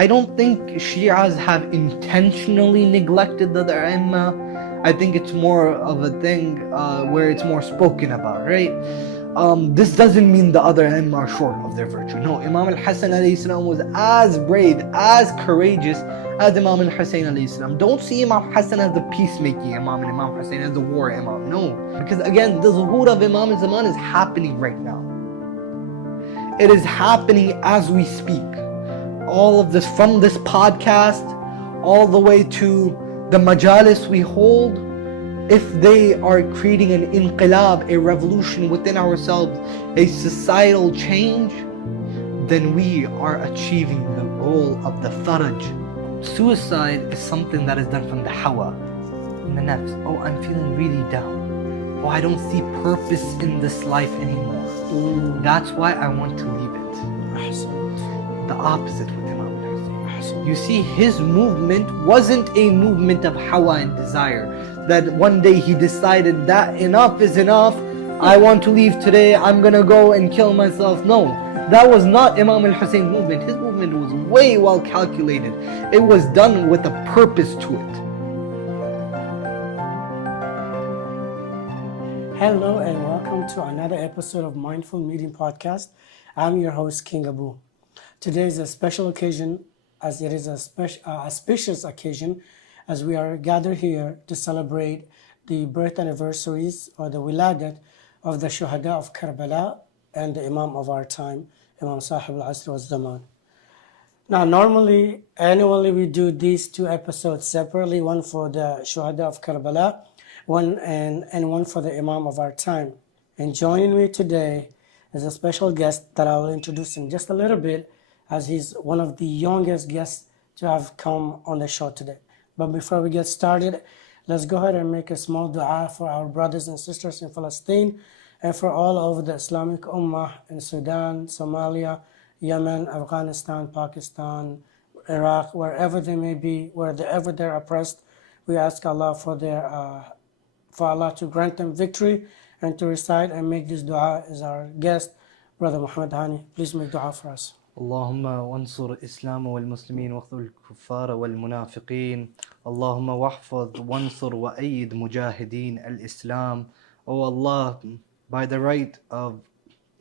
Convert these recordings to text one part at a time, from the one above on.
I don't think Shias have intentionally neglected the other Imam. I think it's more of a thing where it's more spoken about, right? This doesn't mean the other Imam are short of their virtue. No, Imam Al-Hassan alayhi salam was as brave, as courageous as Imam Al-Hussein alayhi salam. Don't see Imam Hassan as the peacemaking Imam and Imam Hussein as the war Imam. No, because again, the zuhur of Imam al Zaman is happening right now. It is happening as we speak. All of this, from this podcast, all the way to the majalis we hold, if they are creating an inqilab, a revolution within ourselves, a societal change, then we are achieving the goal of the faraj. Suicide is something that is done from the hawa, in the nafs. Oh, I'm feeling really down. Oh, I don't see purpose in this life anymore. That's why I want to leave it. The opposite with Imam Al-Hussein. You see, his movement wasn't a movement of hawa and desire, that one day he decided that enough is enough, I want to leave today, I'm gonna go and kill myself. No, that was not Imam Al-Hussein's movement. His movement was way well calculated. It was done with a purpose to it. Hello and welcome to another episode of Mindful Meeting Podcast. I'm your host, King Abu. Today is a special occasion, as it is a auspicious occasion, as we are gathered here to celebrate the birth anniversaries or the wiladat of the Shuhada of Karbala and the Imam of our time, Imam Sajjad al Zaman. Now, normally, annually, we do these two episodes separately, one for the Shuhada of Karbala, one for the Imam of our time. And joining me today is a special guest that I will introduce in just a little bit, as he's one of the youngest guests to have come on the show today. But before we get started, let's go ahead and make a small dua for our brothers and sisters in Palestine and for all over the Islamic Ummah in Sudan, Somalia, Yemen, Afghanistan, Pakistan, Iraq, wherever they may be, wherever they're oppressed. We ask Allah for Allah to grant them victory, and to recite and make this dua is our guest, Brother Muhammad Hani. Please make dua for us. اللهم وانصر الإسلام والمسلمين واخذل الكفار والمنافقين اللهم واحفظ وانصر وأيد مجاهدين الإسلام. Oh Allah, by the right of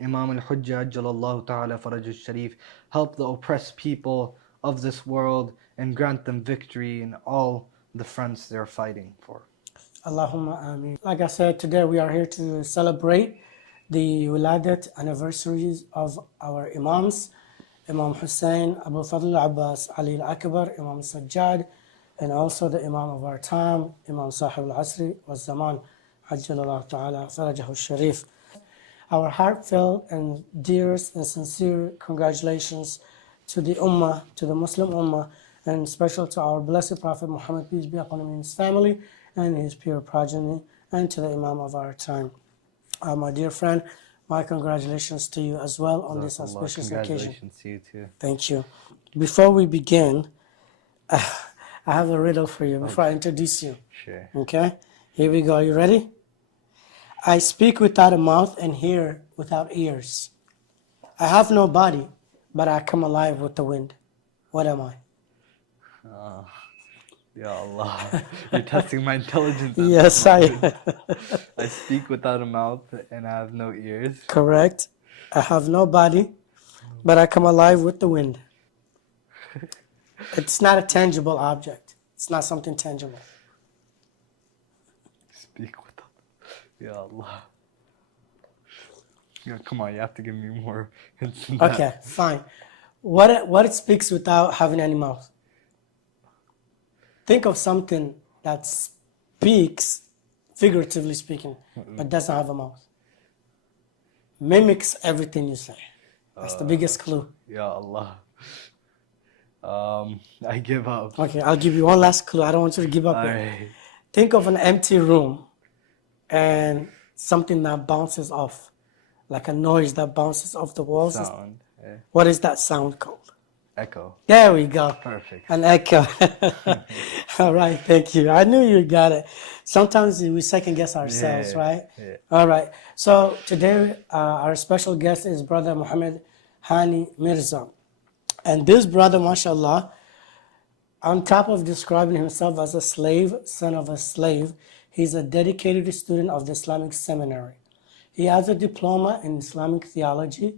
Imam Al-Hujjah Ajjalallahu Ta'ala Farajul Sharif, help the oppressed people of this world and grant them victory in all the fronts they're fighting for. Allahumma ameen. Like I said, today we are here to celebrate the wiladat anniversaries of our Imams, Imam Hussein, Abu Fad Abbas, Ali Al-Akbar, Imam Sajjad, and also the Imam of our time, Imam Al Zaman, Ajjalallahu Ta'ala Farajahu Sharif. Our heartfelt and dearest and sincere congratulations to the Ummah, to the Muslim Ummah, and special to our blessed Prophet Muhammad, peace be upon him, and his family and his pure progeny, and to the Imam of our time. My dear friend, my congratulations to you as well on this auspicious occasion. Congratulations to you too. Thank you. Before we begin, I have a riddle for you before I introduce you. Sure. Okay? Here we go. Are you ready? I speak without a mouth and hear without ears. I have no body, but I come alive with the wind. What am I? Ya Allah, you're testing my intelligence. Yes, I am. I speak without a mouth and I have no ears. Correct. I have no body, but I come alive with the wind. It's not a tangible object. It's not something tangible. Speak without. Ya Allah. Yeah, come on, you have to give me more hints than that. Okay, fine. What it speaks without having any mouth? Think of something that speaks, figuratively speaking, but doesn't have a mouth. Mimics everything you say. That's the biggest clue. Ya Allah. I give up. Okay, I'll give you one last clue. I don't want you to give up. Alright. Think of an empty room and something that bounces off, like a noise that bounces off the walls. Sound. Yeah. What is that sound called? Echo. There we go. Perfect. An echo. All right, thank you. I knew you got it. Sometimes we second guess ourselves, right? Yeah. All right. So today our special guest is Brother Muhammad Mirza. And this brother, mashallah, on top of describing himself as a slave, son of a slave, he's a dedicated student of the Islamic seminary. He has a diploma in Islamic theology,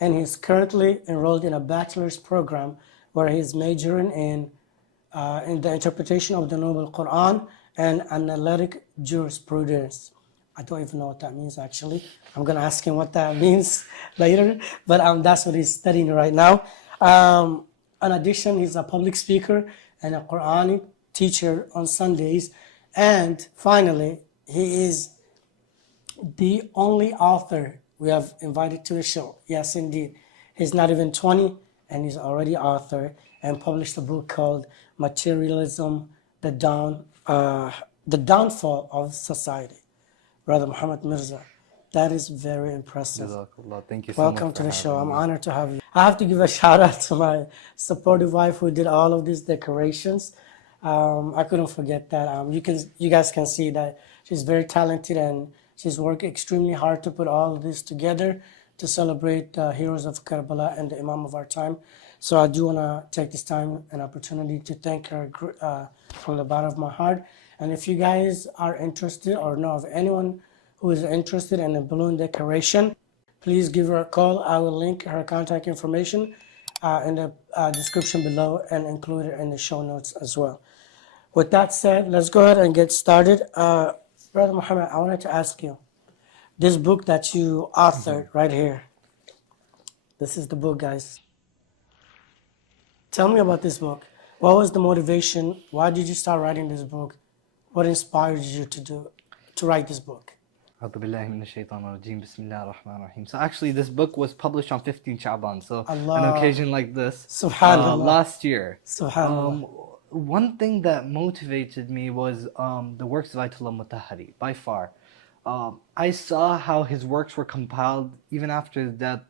and he's currently enrolled in a bachelor's program where he's majoring in the interpretation of the Noble Quran and analytic jurisprudence. I don't even know what that means actually. I'm going to ask him what that means later, but that's what he's studying right now. In addition, he's a public speaker and a Quranic teacher on Sundays. And finally, he is the only author we have invited to the show. Yes, indeed. He's not even 20 and he's already author and published a book called Materialism, the Downfall of Society. Brother Muhammad Mirza. That is very impressive. Jazakallah. Thank you so Welcome much to for the show. having I'm me. honored to have you. I have to give a shout out to my supportive wife who did all of these decorations. I couldn't forget that. You guys can see that she's very talented and she's worked extremely hard to put all of this together to celebrate the heroes of Karbala and the Imam of our time. So I do want to take this time and opportunity to thank her from the bottom of my heart. And if you guys are interested or know of anyone who is interested in a balloon decoration, please give her a call. I will link her contact information in the description below and include it in the show notes as well. With that said, let's go ahead and get started. Brother Muhammad, I wanted to ask you, this book that you authored right here, this is the book, guys. Tell me about this book. What was the motivation? Why did you start writing this book? What inspired you to write this book? أعوذ بالله من الشيطان الرجيم. بسم الله الرحمن الرحيم. So actually this book was published on 15 Sha'ban. So Allah. an occasion like this Subhanallah. last year. Subhanallah. One thing that motivated me was the works of Ayatollah Mutahhari, by far. I saw how his works were compiled, even after his death.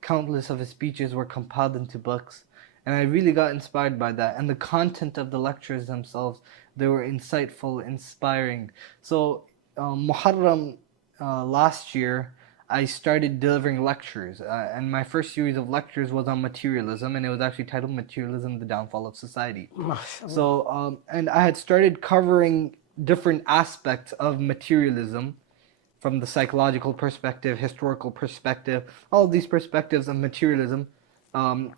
Countless of his speeches were compiled into books. And I really got inspired by that. And the content of the lectures themselves, they were insightful, inspiring. So Muharram last year, I started delivering lectures. And my first series of lectures was on materialism. And it was actually titled Materialism, the Downfall of Society. So, and I had started covering different aspects of materialism from the psychological perspective, historical perspective, all of these perspectives of materialism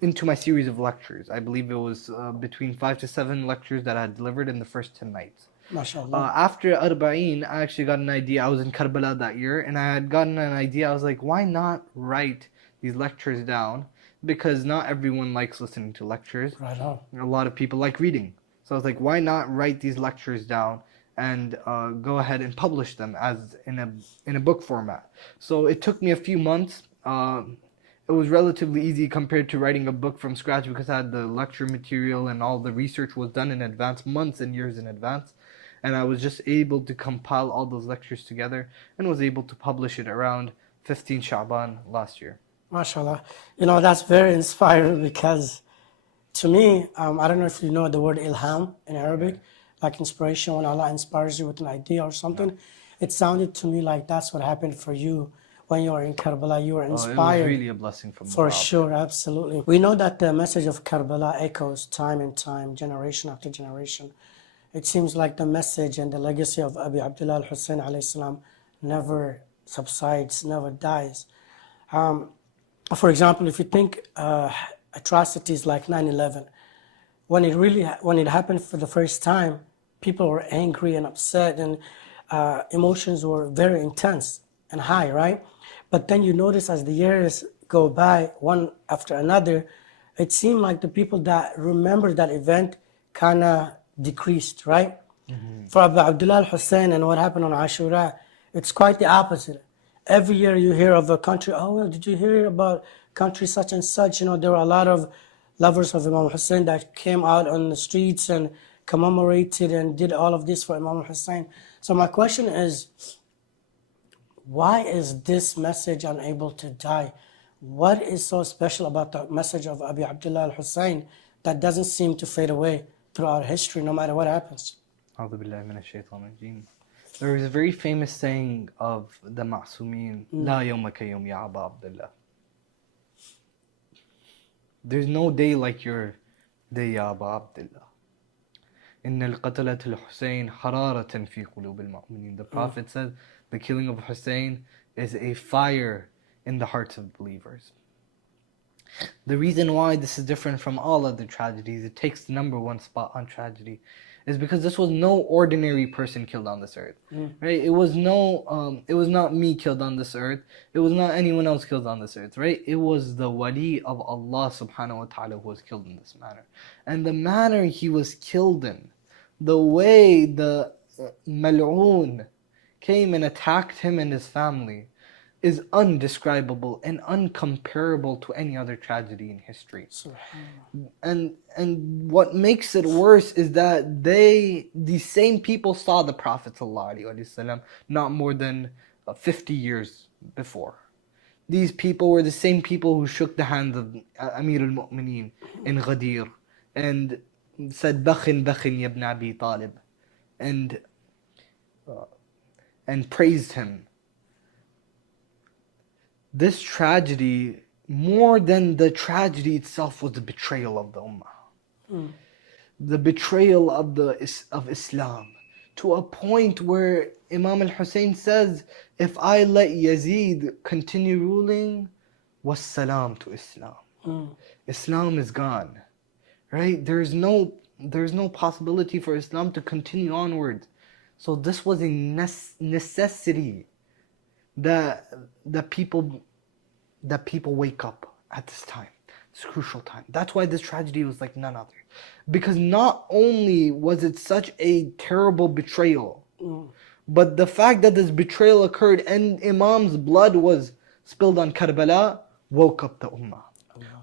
into my series of lectures. I believe it was between 5 to 7 lectures that I had delivered in the first 10 nights. MashaAllah. After Arbaeen, I actually got an idea. I was in Karbala that year, and I had gotten an idea. I was like, why not write these lectures down? Because not everyone likes listening to lectures. Right on. A lot of people like reading. So I was like, why not write these lectures down and go ahead and publish them as in a book format? So it took me a few months. It was relatively easy compared to writing a book from scratch because I had the lecture material and all the research was done in advance, months and years in advance. And I was just able to compile all those lectures together and was able to publish it around 15 Sha'ban last year. MashaAllah. You know, that's very inspiring because to me, I don't know if you know the word ilham in Arabic, like inspiration, when Allah inspires you with an idea or something. Yeah. It sounded to me like that's what happened for you when you were in Karbala. You were inspired. It was really a blessing from For Allah. sure, absolutely. We know that the message of Karbala echoes time and time, generation after generation. It seems like the message and the legacy of Abu Abdullah Al-Hussein alayhi salam never subsides, never dies. For example, if you think atrocities like 9/11, when it happened for the first time, people were angry and upset, and emotions were very intense and high, right? But then you notice as the years go by, one after another, it seemed like the people that remember that event kind of decreased, right? Mm-hmm. For Abu Abdullah Al-Hussein and what happened on Ashura, it's quite the opposite. Every year you hear of a country, oh, well, did you hear about country such and such? You know, there were a lot of lovers of Imam Hussein that came out on the streets and commemorated and did all of this for Imam Hussein. So my question is, why is this message unable to die? What is so special about the message of Abu Abdullah Al-Hussein that doesn't seem to fade away throughout history, no matter what happens? There is a very famous saying of the Ma'sumin, La yawma ka yawm ya Aba Abdullah. There's no day like your day, Ya Abu Abdullah. إن القتلة الحسين حرارة في قلوب المؤمنين. The Prophet said the killing of Hussein is a fire in the hearts of believers. The reason why this is different from all other tragedies, it takes the number one spot on tragedy, is because this was no ordinary person killed on this earth, right? It was not me killed on this earth. It was not anyone else killed on this earth, right? It was the wali of Allah subhanahu wa ta'ala who was killed in this manner. And the manner he was killed in, the way the mal'oon came and attacked him and his family, is undescribable and uncomparable to any other tragedy in history. And what makes it worse is that these same people saw the Prophet ﷺ not more than 50 years before. These people were the same people who shook the hand of Amir al-Mu'mineen in Ghadir and said Bakhin Bakhin ya ibn Abi Talib and praised him. This tragedy, more than the tragedy itself, was the betrayal of the Ummah. The betrayal of Islam. To a point where Imam Al-Hussein says, if I let Yazid continue ruling, wassalam to Islam. Islam is gone. Right? There's no possibility for Islam to continue onwards. So this was a necessity that people wake up at this time. It's a crucial time. That's why this tragedy was like none other. Because not only was it such a terrible betrayal, but the fact that this betrayal occurred and Imam's blood was spilled on Karbala woke up the Ummah.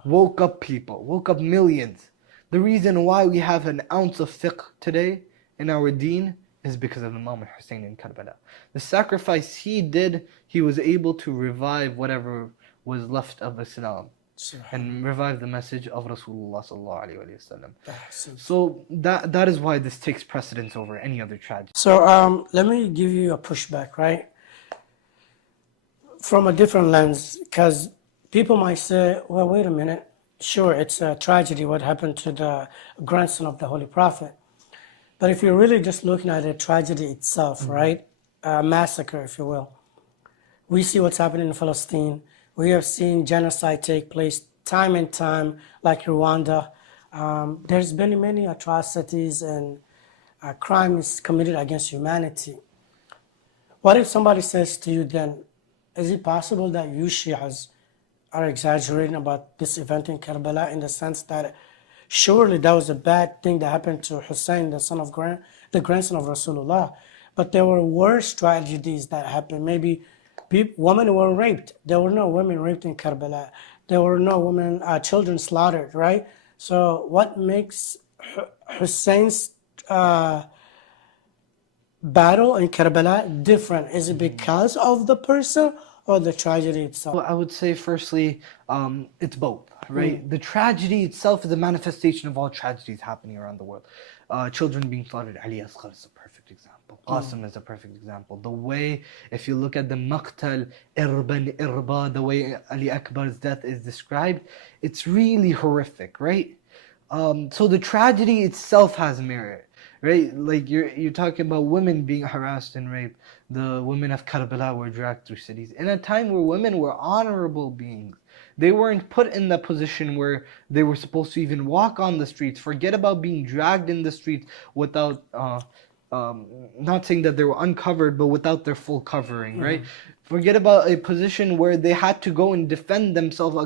Woke up people. Woke up millions. The reason why we have an ounce of fiqh today in our deen is because of Imam Al-Hussein in Karbala. The sacrifice he did, he was able to revive whatever was left of Islam and revive the message of Rasulullah sallallahu alaihi wasallam. So that is why this takes precedence over any other tragedy. So let me give you a pushback, right? From a different lens, because people might say, well, wait a minute. Sure, it's a tragedy what happened to the grandson of the Holy Prophet. But if you're really just looking at the tragedy itself, right? A massacre, if you will. We see what's happening in Palestine. We have seen genocide take place time and time, like Rwanda. There's been many atrocities and crimes committed against humanity. What if somebody says to you then, is it possible that you Shias are exaggerating about this event in Karbala in the sense that surely that was a bad thing that happened to Hussein, the grandson of Rasulullah. But there were worse tragedies that happened. Maybe women were raped. There were no women raped in Karbala. There were no children slaughtered, right? So what makes Hussein's battle in Karbala different? Is it because of the person or the tragedy itself? Well, I would say firstly, it's both. Right? The tragedy itself is a manifestation of all tragedies happening around the world. Children being slaughtered, Ali Asghar is a perfect example. Qasim is a perfect example. The way, if you look at the Maqtal, Irba, the way Ali Akbar's death is described, it's really horrific, right? So the tragedy itself has merit, right? Like you're talking about women being harassed and raped. The women of Karbala were dragged through cities in a time where women were honorable beings. They weren't put in that position where they were supposed to even walk on the streets. Forget about being dragged in the streets without, not saying that they were uncovered, but without their full covering, right? Forget about a position where they had to go and defend themselves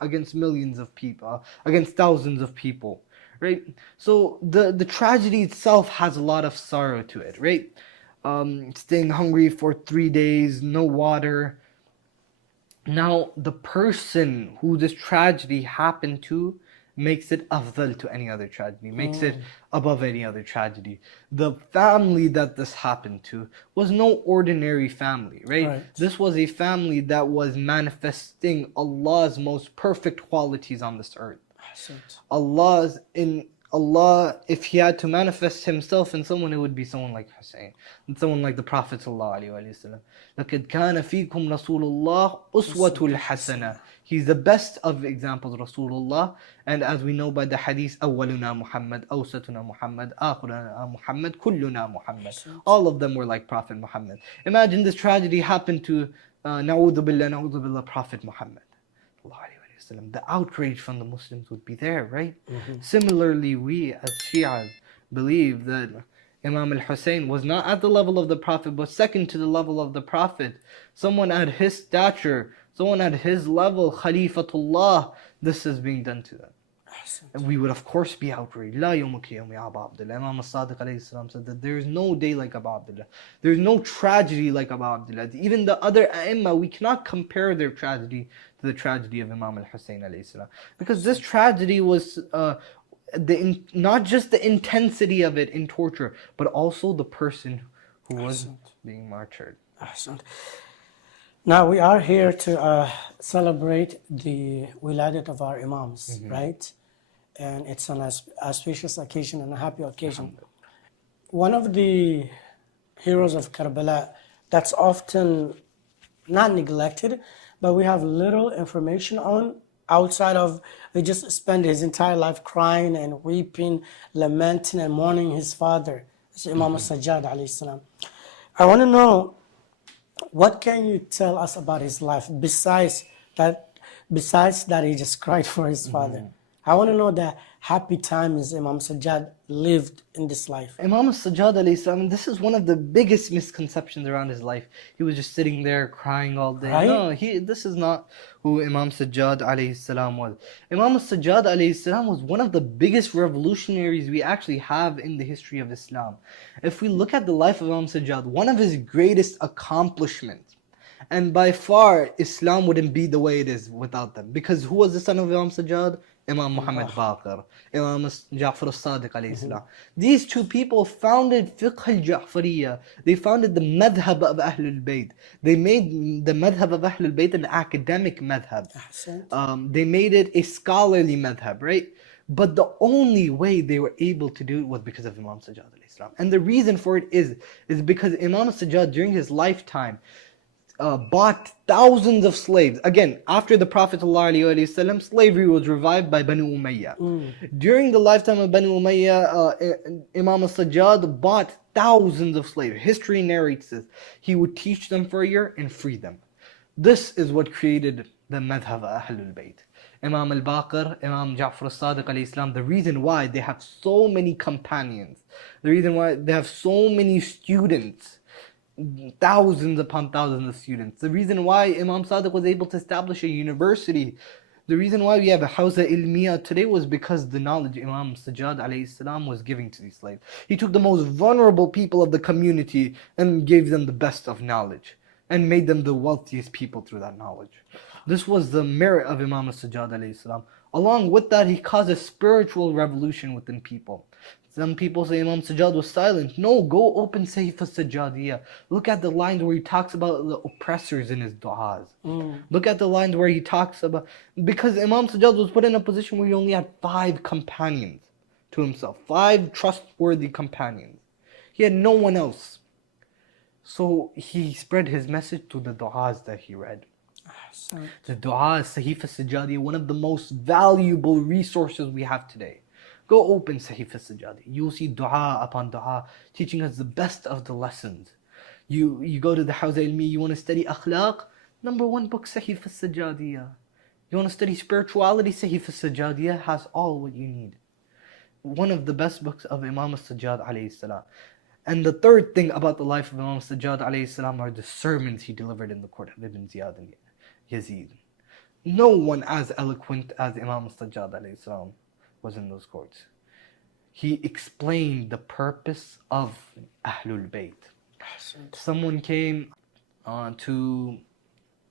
against millions of people, against thousands of people, right? So the tragedy itself has a lot of sorrow to it, right? Staying hungry for 3 days, no water. Now, the person who this tragedy happened to makes it afdal to any other tragedy, makes it above any other tragedy. The family that this happened to was no ordinary family, right? This was a family that was manifesting Allah's most perfect qualities on this earth. Allah, if He had to manifest Himself in someone, it would be someone like Hussein, and someone like the Prophet sallallahu alaihi wasallam. لَقَدْ كَانَ فِيكُمْ رَسُولُ اللَّهِ أُسْوَةٌ الْحَسَنَةٌ. He's the best of examples, Rasulullah. And as we know by the hadith, أولنا Muhammad, أوسطنا Muhammad, آخرنا Muhammad, كلنا Muhammad. All of them were like Prophet Muhammad. Imagine this tragedy happened to نعوذ بالله, Prophet Muhammad. The outrage from the Muslims would be there, right? Similarly, we as Shias believe that Imam Al-Hussein was not at the level of the Prophet, but second to the level of the Prophet. Someone at his stature, someone at his level, Khalifatullah, this is being done to them. And we would of course be outraged. La yawmuka yawmi Abu Abdullah. Imam Sadiq alayhi salam said that there is no day like Abu Abdullah. There is no tragedy like Abu Abdullah. Even the other ai we cannot compare their tragedy to the tragedy of Imam Al-Hussein alayhi salam. Because this tragedy was not just the intensity of it in torture, but also the person who was being martyred. Now we are here to celebrate the wiladat of our Imams, right? And it's an auspicious occasion and a happy occasion. One of the heroes of Karbala that's often not neglected, but we have little information on, outside of he just spent his entire life crying and weeping, lamenting and mourning his father. It's Imam Sajjad alayhi salam. I want to know, what can you tell us about his life besides that he just cried for his father? I want to know the happy times Imam Sajjad lived in this life. Imam Sujjad alayhi salam, this is one of the biggest misconceptions around his life. He was just sitting there crying all day. Right? No, this is not who Imam Sujjad alayhi salam was. Imam Sujjad alayhi salam was one of the biggest revolutionaries we actually have in the history of Islam. If we look at the life of Imam Sujjad, one of his greatest accomplishments, and by far Islam wouldn't be the way it is without them. Because who was the son of Imam Sujjad? Imam Muhammad Baqir, Imam Ja'far al-Sadiq alayhi salam. These two people founded fiqh al-Ja'fariyya. They founded the madhab of Ahlul Bayt. They made the madhab of Ahlul Bayt an academic madhab. They made it a scholarly madhab, right? But the only way they were able to do it was because of Imam Sajjad alayhi salam. And the reason for it is because Imam Sajjad during his lifetime bought thousands of slaves. Again, after the Prophet ﷺ, slavery was revived by Banu Umayyah. During the lifetime of Banu Umayyah, Imam Sajjad bought thousands of slaves. History narrates this. He would teach them for a year and free them. This is what created the madhab of Ahlul Bayt. Imam al-Baqir, Imam Ja'far al-Sadiq alayhi salam, the reason why they have so many companions, the reason why they have so many students, thousands upon thousands of students. The reason why Imam Sadiq was able to establish a university, the reason why we have a Hawza Ilmiya today was because the knowledge Imam Sajjad alayhi salam was giving to these slaves. He took the most vulnerable people of the community and gave them the best of knowledge and made them the wealthiest people through that knowledge. This was the merit of Imam Sajjad alayhi salam. Along with that, he caused a spiritual revolution within people. Some people say Imam Sujjad was silent. No, go open Sayf al-Sajjadiyya. Look at the lines where he talks about the oppressors in his du'as. Look at the lines where he talks about... Because Imam Sujjad was put in a position where he only had 5 companions to himself. 5 trustworthy companions. He had no one else. So he spread his message to the du'as that he read. The du'as, Sayf al-Sajjadiyya, one of the most valuable resources we have today. Go open Sayf al-Sajjadiyya. You'll see dua upon dua teaching us the best of the lessons. You go to the Hawza Ilmi, you want to study akhlaq? Number 1 book, Sayf al-Sajjadiyya. You want to study spirituality? Sayf al-Sajjadiyya has all what you need. One of the best books of Imam Sajjad alayhi salam. And the third thing about the life of Imam Sajjad alayhi salam are the sermons he delivered in the court of Ibn Ziyad and Yazid. No one as eloquent as Imam Sajjad alayhi salam was in those courts. He explained the purpose of Ahlul Bayt. Someone came to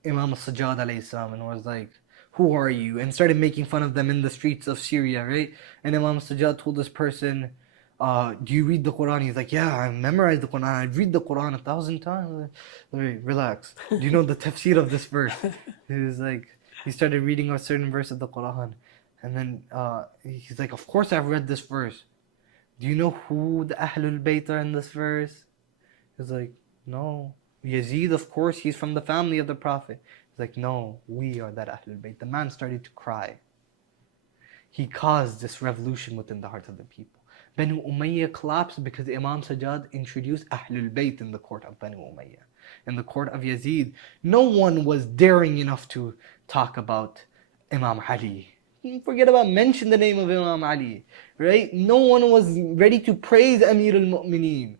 Imam Sajjad alayhi salam and was like, who are you? And started making fun of them in the streets of Syria, right? And Imam Sajjad told this person, do you read the Quran? He's like, yeah, I memorized the Quran. I read the Quran 1,000 times. Relax. Do you know the tafsir of this verse? He started reading a certain verse of the Quran. And then he's like, of course I've read this verse. Do you know who the Ahlul Bayt are in this verse? He's like, no. Yazid, of course, he's from the family of the Prophet. He's like, no, we are that Ahlul Bayt. The man started to cry. He caused this revolution within the hearts of the people. Banu Umayyah collapsed because Imam Sajjad introduced Ahlul Bayt in the court of Banu Umayyah. In the court of Yazid, no one was daring enough to talk about Imam Ali. Forget about mention the name of Imam Ali, right? No one was ready to praise Amir al-Mu'mineen.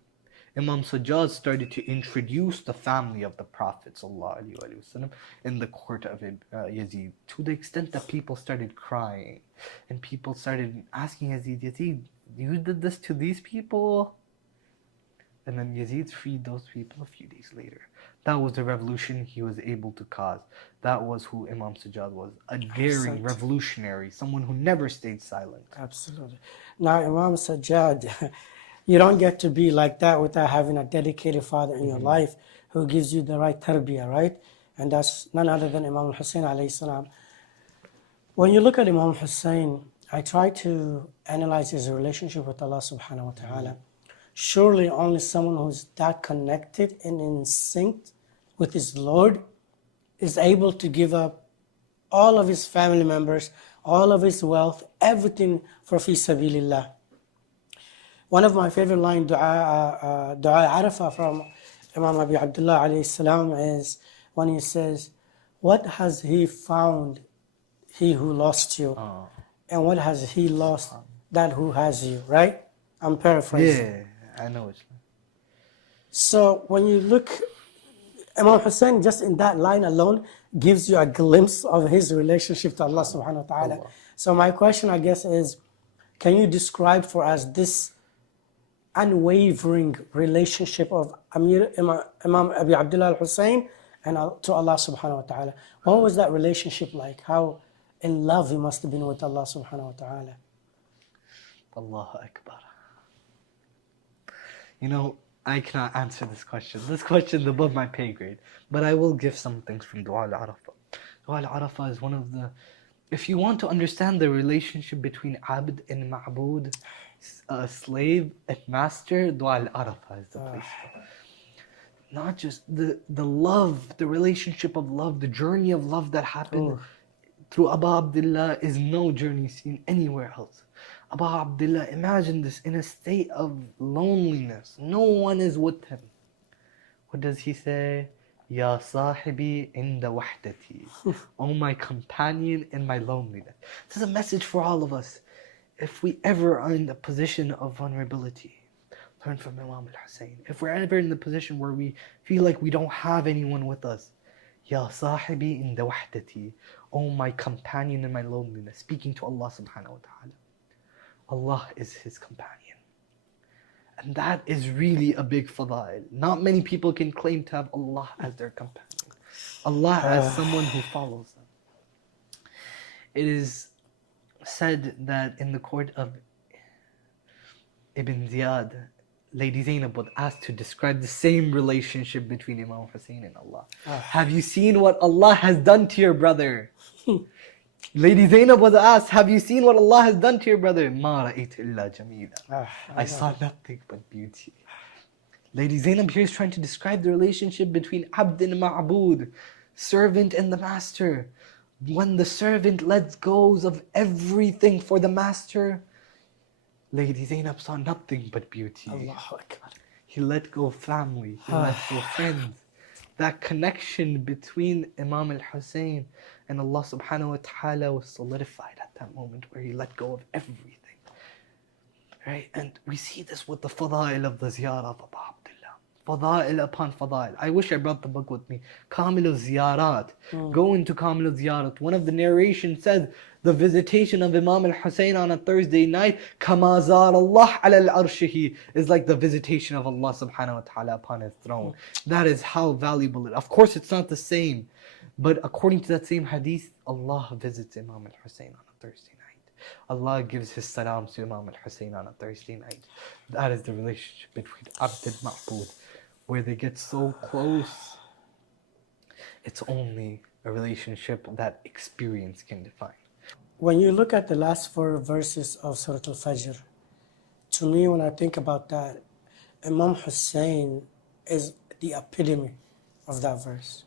Imam Sujjad started to introduce the family of the Prophet ﷺ in the court of Yazid, to the extent that people started crying and people started asking Yazid, you did this to these people? And then Yazid freed those people a few days later. That was the revolution he was able to cause. That was who Imam Sujjad was. A daring revolutionary, someone who never stayed silent. Absolutely. Now, Imam Sajjad, you don't get to be like that without having a dedicated father in your life who gives you the right tarbiyah, right? And that's none other than Imam Al-Hussein alayhi salam. When you look at Imam Al-Hussein, I try to analyze his relationship with Allah subhanahu wa ta'ala. Surely only someone who's that connected and in sync with his Lord is able to give up all of his family members, all of his wealth, everything for fi sabilillah. One of my favorite lines, Dua Arafah from Imam Abi Abdullah alayhi salam, is when he says, what has he found, he who lost you? And what has he lost, that who has you, right? I'm paraphrasing. Yeah, I know it's. So when you look, Imam Hussein, just in that line alone, gives you a glimpse of his relationship to Allah subhanahu wa ta'ala. So my question, I guess, is, can you describe for us this unwavering relationship of Imam Abi Abdullah al-Hussein and to Allah subhanahu wa ta'ala? What was that relationship like? How in love he must have been with Allah subhanahu wa ta'ala? Allahu Akbar. You know, I cannot answer this question. This question is above my pay grade. But I will give some things from Dua al-Arafah. Dua al-Arafah is one of the... If you want to understand the relationship between Abd and Ma'bud, slave and master, Dua al-Arafah is the place to go. Not just the love, the relationship of love, the journey of love that happened through Abu Abdullah is no journey seen anywhere else. Abu Abdullah, imagine this, in a state of loneliness. No one is with him. What does he say? Ya sahibi inda wahdati. Oh, my companion in my loneliness. This is a message for all of us. If we ever are in the position of vulnerability, learn from Imam Al-Hussein. If we're ever in the position where we feel like we don't have anyone with us, Ya sahibi inda wahdati. Oh, my companion in my loneliness. Speaking to Allah subhanahu wa ta'ala. Allah is his companion. And that is really a big fadail. Not many people can claim to have Allah as their companion. Allah as someone who follows them. It is said that in the court of Ibn Ziyad, Lady Zainab was asked to describe the same relationship between Imam Hussein and Allah. Have you seen what Allah has done to your brother? Lady Zainab was asked, have you seen what Allah has done to your brother? Ma ra'aytu illa jamila. I saw nothing but beauty. Lady Zainab here is trying to describe the relationship between Abd and Ma'bud, servant and the master. When the servant lets go of everything for the master, Lady Zainab saw nothing but beauty. Allahu Akbar. He let go of family, he let go of friends. That connection between Imam Al-Hussein and Allah subhanahu wa ta'ala was solidified at that moment where he let go of everything. Right? And we see this with the fadail of the ziyarah of Abu Abdullah. Fadail upon fadail. I wish I brought the book with me. Kamilu Ziyarat. Go into Kamilu Ziyarat. One of the narrations says, the visitation of Imam Al-Hussein on a Thursday night, Kama zar Allah ala al-arshihi, is like the visitation of Allah subhanahu wa ta'ala upon his throne. That is how valuable it is. Of course it's not the same, but according to that same hadith, Allah visits Imam Al-Hussein on a Thursday night. Allah gives his salams to Imam Al-Hussein on a Thursday night. That is the relationship between Abd and Ma'bud, where they get so close. It's only a relationship that experience can define. When you look at the last 4 verses of Surah Al-Fajr, to me, when I think about that, Imam Hussein is the epitome of that verse.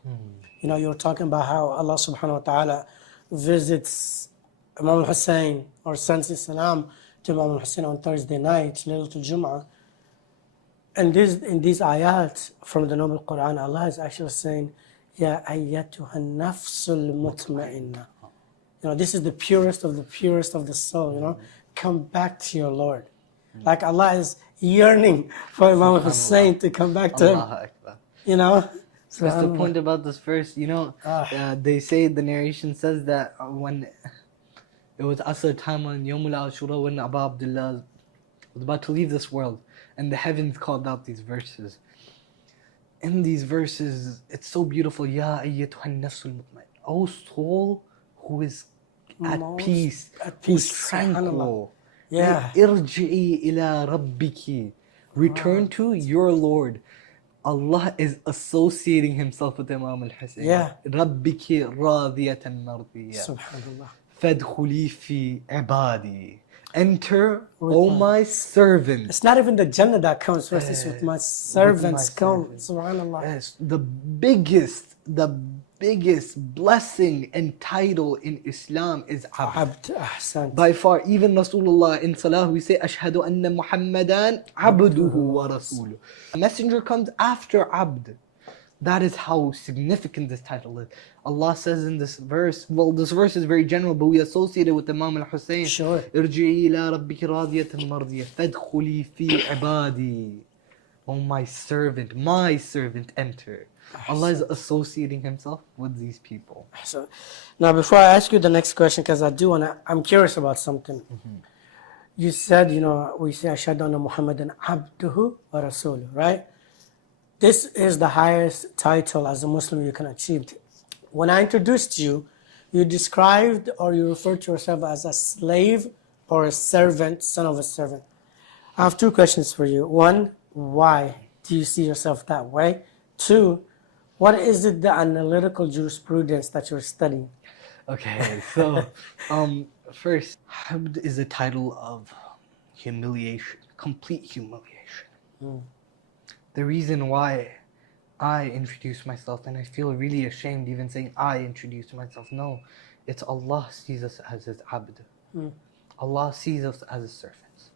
You know, you were talking about how Allah subhanahu wa ta'ala visits Imam Al-Hussein or sends his salam to Imam Al-Hussein on Thursday night, Laylatul Jum'ah. And in these ayat from the Noble Quran, Allah is actually saying, Ya ayyatuhan nafsul mutma'inna. You know, this is the purest of the soul, you know. Come back to your Lord. Like Allah is yearning for Imam Al-Hussein to come back to him. Allahu Akbar. You know? That's the point about this verse. You know, they say, the narration says that when it was Asr time on Yawm al-Ashura, when Abu Abdullah was about to leave this world, and the heavens called out these verses. In these verses, it's so beautiful. Ya ayyatuhan nafsul mutmain. O soul who is at peace, who's tranquil. Yeah. Irji'i ila rabbiki. Return to your Lord. Allah is associating himself with Imam Al-Hussein. Yeah. Rabbiki radiyatan mardiyya. Subhanallah. Fadkhuli fi ibadi. Enter, O my servant. It's not even the Jannah that comes first, it's with my servants come. Subhanallah. Yes, the biggest blessing and title in Islam is Abd. Ahsan. By far, even Rasulullah in Salah, we say, Ashhadu anna Muhammadan abduhu wa rasuluh. A messenger comes after Abd. That is how significant this title is. Allah says in this verse, well, this verse is very general, but we associate it with Imam Al-Hussein. Sure. Irji'i ila rabbiki radiyatan mardiyya, fadkhuli fi ibadi. Oh my servant, enter. Allah is associating himself with these people. So, now before I ask you the next question, because I'm curious about something. You said, you know, we say, Ashhadu anna Muhammadan abduhu wa rasuluh, right? This is the highest title as a Muslim you can achieve. When I introduced you, you described or you referred to yourself as a slave or a servant, son of a servant. I have two questions for you. One, why do you see yourself that way? Two, what is it the analytical jurisprudence that you're studying? Okay, so first, Abd is a title of humiliation, complete humiliation. The reason why I introduce myself, and I feel really ashamed even saying I introduce myself, no, it's Allah sees us as His Abd. Allah sees us as His servants.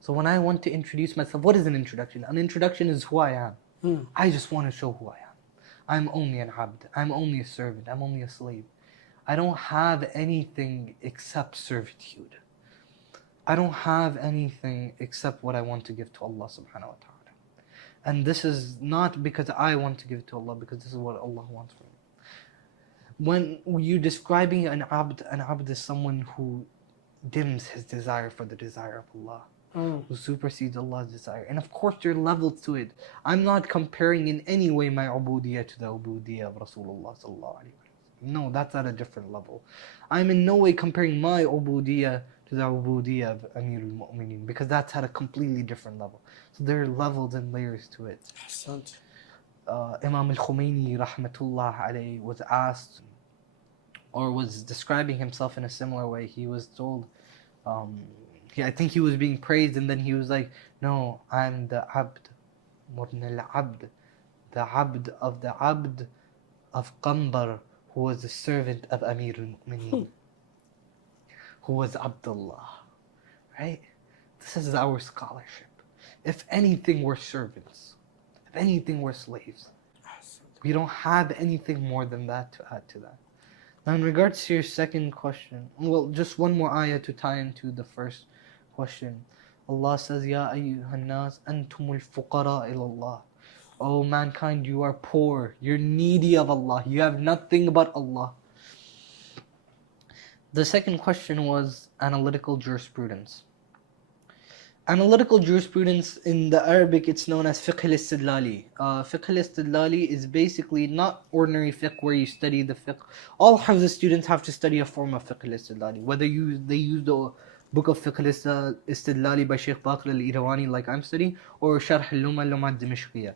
So when I want to introduce myself, what is an introduction? An introduction is who I am. I just want to show who I am. I'm only an Abd. I'm only a servant. I'm only a slave. I don't have anything except servitude. I don't have anything except what I want to give to Allah subhanahu wa ta'ala. And this is not because I want to give it to Allah, because this is what Allah wants from me. When you're describing an abd is someone who dims his desire for the desire of Allah, who supersedes Allah's desire. And of course there are levels to it. I'm not comparing in any way my ubudiyyah to the ubudiyyah of Rasulullah sallallahu alaihi wasallam. No, that's at a different level. I'm in no way comparing my ubudiyyah to the ubudiyyah of Amir al-Mu'mineen, because that's at a completely different level. So there are levels and layers to it. Imam al-Khomeini rahmatullah alayhi was asked, or was describing himself in a similar way. He was told, I think he was being praised, and then he was like, no, I'm the abd, murna al-abd, the abd of Qambar, who was the servant of Amir al-Mu'mineen, who was Abdullah, right? This is our scholarship. If anything, we're servants. If anything, we're slaves. We don't have anything more than that to add to that. Now, in regards to your second question, well, just one more ayah to tie into the first question. Allah says, Ya ayyuhan nas, antumul fuqara ilallah. Oh mankind, you are poor. You're needy of Allah. You have nothing but Allah. The second question was analytical jurisprudence. Analytical jurisprudence in the Arabic, it's known as fiqh al-istidlali. Fiqh al-istidlali is basically not ordinary fiqh where you study the fiqh. All Hafz students have to study a form of fiqh al-istidlali. Whether they use the book of fiqh al-istidlali by Sheikh Baqir al-Irawani like I'm studying, or Sharh al-Lum'a al-Dimashqiyya.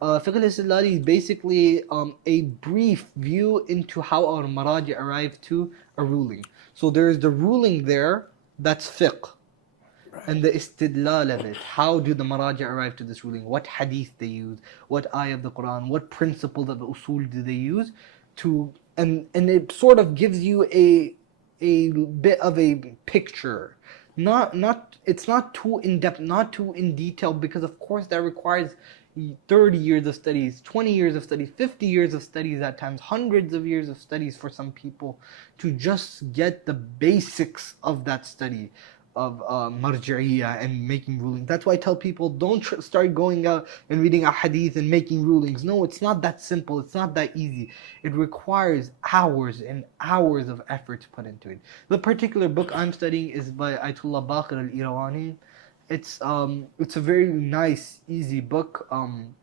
Fiqh al-istidlali is basically a brief view into how our maraji arrive to a ruling. So there is the ruling there, that's fiqh. and the istidlal of it. How do the maraja arrive to this ruling? What hadith they use? What ayah of the Quran? What principles of the usul do they use? And it sort of gives you a bit of a picture. It's not too in depth, not too in detail, because of course that requires 30 years of studies, 20 years of studies, 50 years of studies at times, hundreds of years of studies for some people to just get the basics of that study of marja'iyah and making rulings. That's why I tell people, don't start going out and reading a hadith and making rulings. No, it's not that simple. It's not that easy. It requires hours and hours of effort to put into it. The particular book I'm studying is by Ayatollah Baqir al-Irawani. It's a very nice, easy book, and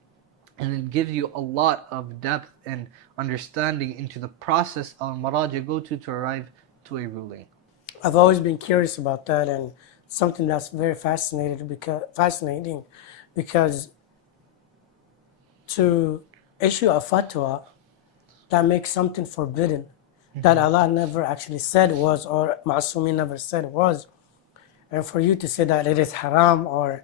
it gives you a lot of depth and understanding into the process of maraja go to arrive to a ruling. I've always been curious about that, and something that's very fascinating because to issue a fatwa that makes something forbidden that Allah never actually said was, or Ma'asumi never said was, and for you to say that it is haram or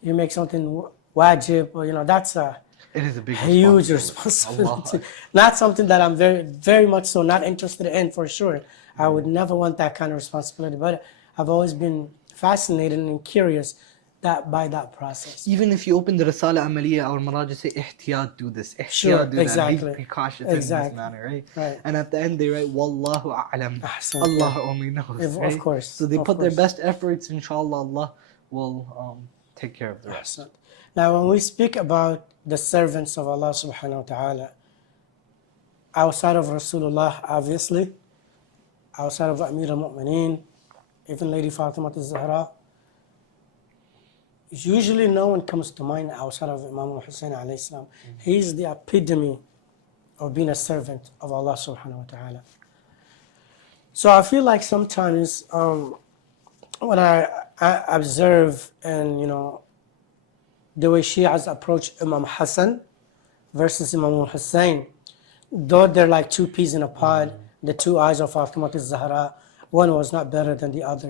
you make something wajib, or that's it is a big huge responsibility. Not something that I'm very, very much so not interested in, for sure. I would never want that kind of responsibility, but I've always been fascinated and curious by that process. Even if you open the Risala Amaliyah or Maraja, say ihtiyat, do this, ihtiyat, sure, do exactly. that, be precautious in this manner, right? And at the end they write, Wallahu a'lam, Allah only knows, Of course. So they put their best efforts, inshallah, Allah will take care of the rest. Now when we speak about the servants of Allah subhanahu wa ta'ala, outside of Rasulullah, obviously, outside of Amir al-Mu'mineen, even Lady Fatima al-Zahra, usually no one comes to mind outside of Imam Al-Hussein alayhi salam. He's the epitome of being a servant of Allah subhanahu wa ta'ala. So I feel like sometimes when I observe and the way Shias approach Imam Hassan versus Imam Al-Hussein, though they're like two peas in a pod, the two eyes of Fatima al-Zahra, one was not better than the other,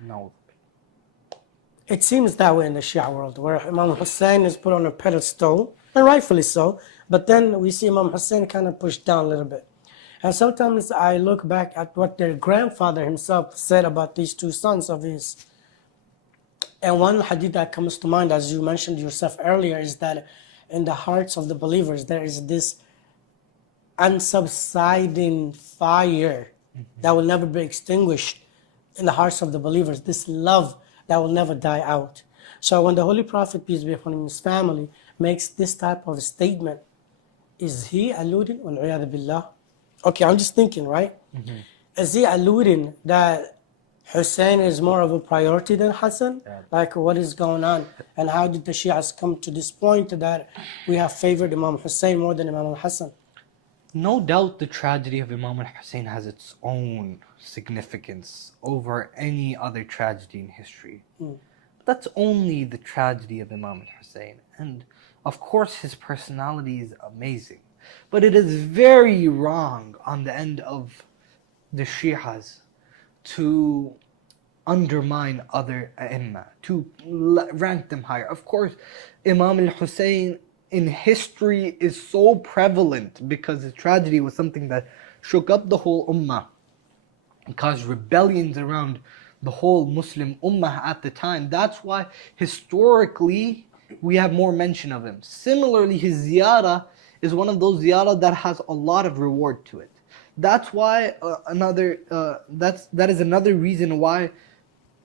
No. It seems that way in the Shia world, where Imam Hussein is put on a pedestal, and rightfully so, but then we see Imam Hussein kind of pushed down a little bit. And sometimes I look back at what their grandfather himself said about these two sons of his. And one hadith that comes to mind, as you mentioned yourself earlier, is that in the hearts of the believers, there is this unsubsiding fire that will never be extinguished in the hearts of the believers, this love that will never die out. So when the Holy Prophet, peace be upon him, his family, makes this type of statement, is he alluding, wal-'iyadhu billah? Okay, I'm just thinking, right? Is he alluding that Hussein is more of a priority than Hassan? Like, what is going on? And how did the Shias come to this point that we have favored Imam Hussein more than Imam Al-Hassan? No doubt the tragedy of Imam Al-Hussein has its own significance over any other tragedy in history. That's only the tragedy of Imam Al-Hussein. And of course his personality is amazing. But it is very wrong on the end of the Shi'as to undermine other A'imma, to rank them higher. Of course, Imam Al-Hussein in history is so prevalent because the tragedy was something that shook up the whole Ummah and caused rebellions around the whole Muslim Ummah at the time. That's why historically we have more mention of him. Similarly, his ziyarah is one of those ziyarah that has a lot of reward to it. That's why that is another reason why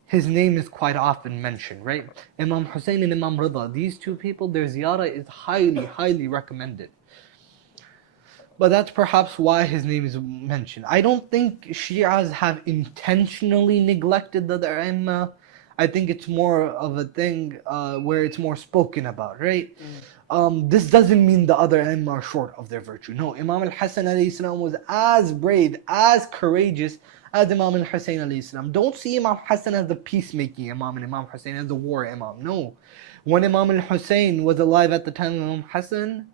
his name is quite often mentioned, right? Imam Hussein and Imam Rida, these two people, their ziyarah is highly, highly recommended. But that's perhaps why his name is mentioned. I don't think Shias have intentionally neglected the other Imam. I think it's more of a thing where it's more spoken about, right? This doesn't mean the other Imam are short of their virtue. No, Imam Al-Hassan alayhi salam was as brave, as courageous as Imam Al-Hussein alayhi salam. Don't see Imam Hassan as the peacemaking Imam and Imam Hussein as the war Imam. No. When Imam Al-Hussein was alive at the time of Imam Hassan,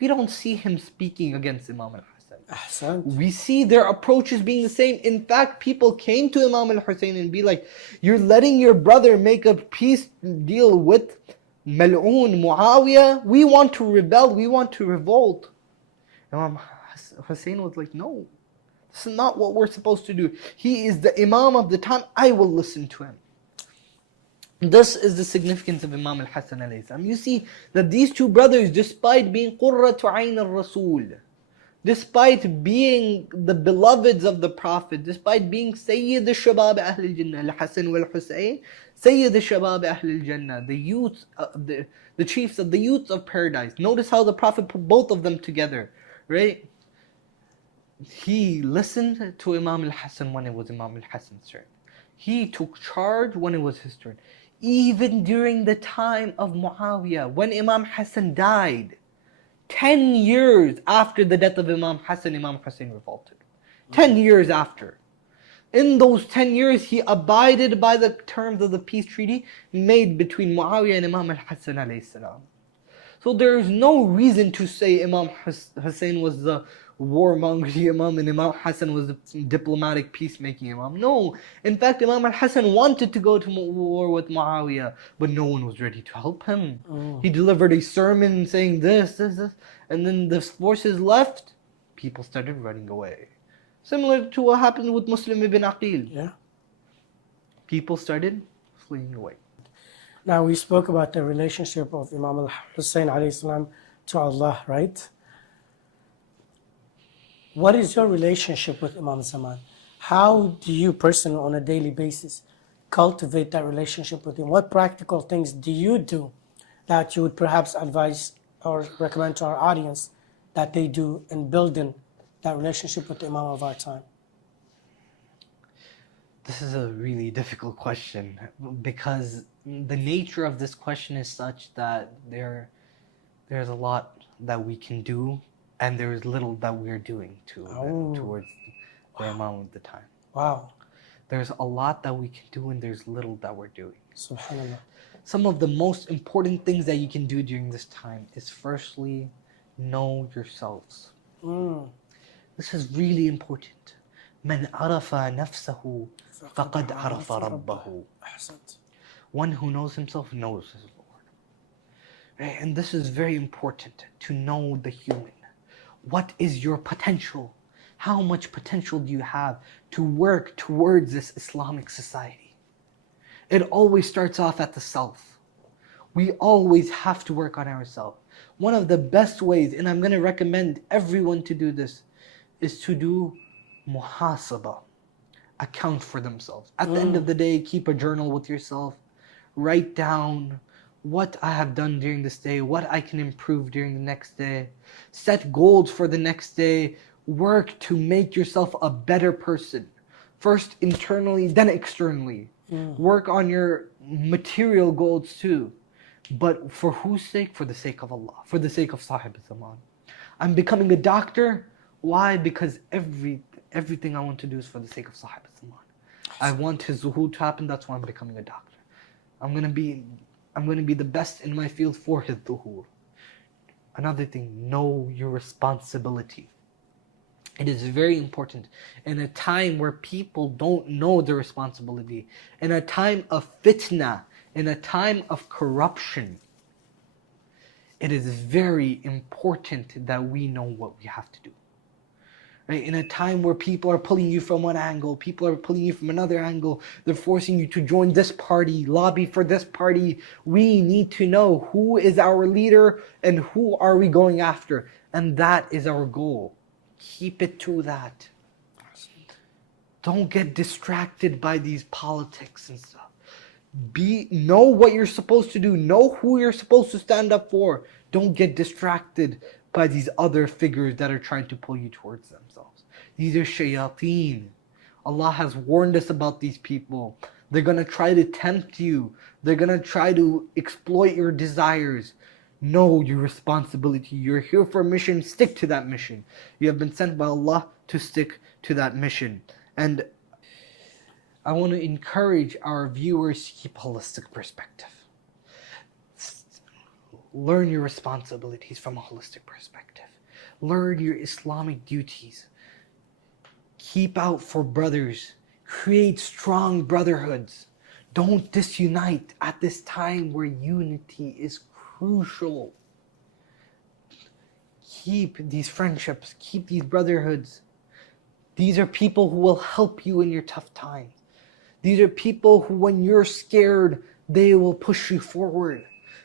we don't see him speaking against Imam Al-Hassan. Ahsant. We see their approaches being the same. In fact, people came to Imam Al-Hussein and be like, you're letting your brother make a peace deal with Mal'oon Muawiyah. We want to rebel, we want to revolt. Imam Hussein was like, no, this is not what we're supposed to do. He is the Imam of the time, I will listen to him. This is the significance of Imam Al-Hassan alayhi salam. You see that these two brothers, despite being Qurratu Ayn al-Rasul, despite being the beloveds of the Prophet, despite being Sayyid al-Shabab Ahl al-Jannah, Al-Hassan wal-Hussein, Sayyid al-Shabab Ahl al-Jannah, the youth, the chiefs of the youth of paradise. Notice how the Prophet put both of them together, right? He listened to Imam Al-Hassan when it was Imam Al-Hassan's turn. He took charge when it was his turn. Even during the time of Muawiyah, when Imam Hassan died, 10 years after the death of Imam Hassan, Imam Hussein revolted. 10 years after. In those 10 years, he abided by the terms of the peace treaty made between Muawiyah and Imam Al-Hassan alayhi salam. So there is no reason to say Imam Hussein was the warmongering Imam and Imam Hassan was the diplomatic peacemaking Imam. No. In fact, Imam Al-Hassan wanted to go to war with Muawiyah, but no one was ready to help him. He delivered a sermon saying this, and then the forces left, people started running away. Similar to what happened with Muslim ibn Aqil. Yeah. People started fleeing away. Now we spoke about the relationship of Imam Al-Hussein alayhi salam to Allah, right? What is your relationship with Imam Zaman? How do you personally, on a daily basis, cultivate that relationship with him? What practical things do you do that you would perhaps advise or recommend to our audience that they do in building that relationship with the Imam of our time? This is a really difficult question because the nature of this question is such that there's a lot that we can do and there's little that we're doing towards the Imam of the time. Wow. There's a lot that we can do and there's little that we're doing. Subhanallah. Some of the most important things that you can do during this time is firstly, know yourselves. This is really important. من عرف نفسه فقد عرف ربه. One who knows himself knows his Lord. Right? And this is very important, to know the human. What is your potential? How much potential do you have to work towards this Islamic society? It always starts off at the self. We always have to work on ourselves. One of the best ways, and I'm going to recommend everyone to do this, is to do muhasaba, account for themselves. At the end of the day, keep a journal with yourself. Write down what I have done during this day, what I can improve during the next day. Set goals for the next day. Work to make yourself a better person. First internally, then externally. Work on your material goals too. But for whose sake? For the sake of Allah. For the sake of Sahib Zaman. I'm becoming a doctor. Why? Because everything I want to do is for the sake of Sahib Zaman. I want his zuhud to happen. That's why I'm becoming a doctor. I'm going to be the best in my field for his zuhur. Another thing, know your responsibility. It is very important in a time where people don't know their responsibility, in a time of fitna, in a time of corruption. It is very important that we know what we have to do. Right? In a time where people are pulling you from one angle, people are pulling you from another angle, they're forcing you to join this party, lobby for this party. We need to know who is our leader and who are we going after. And that is our goal. Keep it to that. Don't get distracted by these politics and stuff. Know what you're supposed to do. Know who you're supposed to stand up for. Don't get distracted by these other figures that are trying to pull you towards themselves. These are shayateen. Allah has warned us about these people. They're going to try to tempt you. They're going to try to exploit your desires. Know your responsibility. You're here for a mission. Stick to that mission. You have been sent by Allah to stick to that mission. And I want to encourage our viewers to keep a holistic perspective. Learn your responsibilities from a holistic perspective. Learn your Islamic duties. Keep out for brothers. Create strong brotherhoods. Don't disunite at this time where unity is crucial. Keep these friendships, keep these brotherhoods. These are people who will help you in your tough times. These are people who, when you're scared, they will push you forward.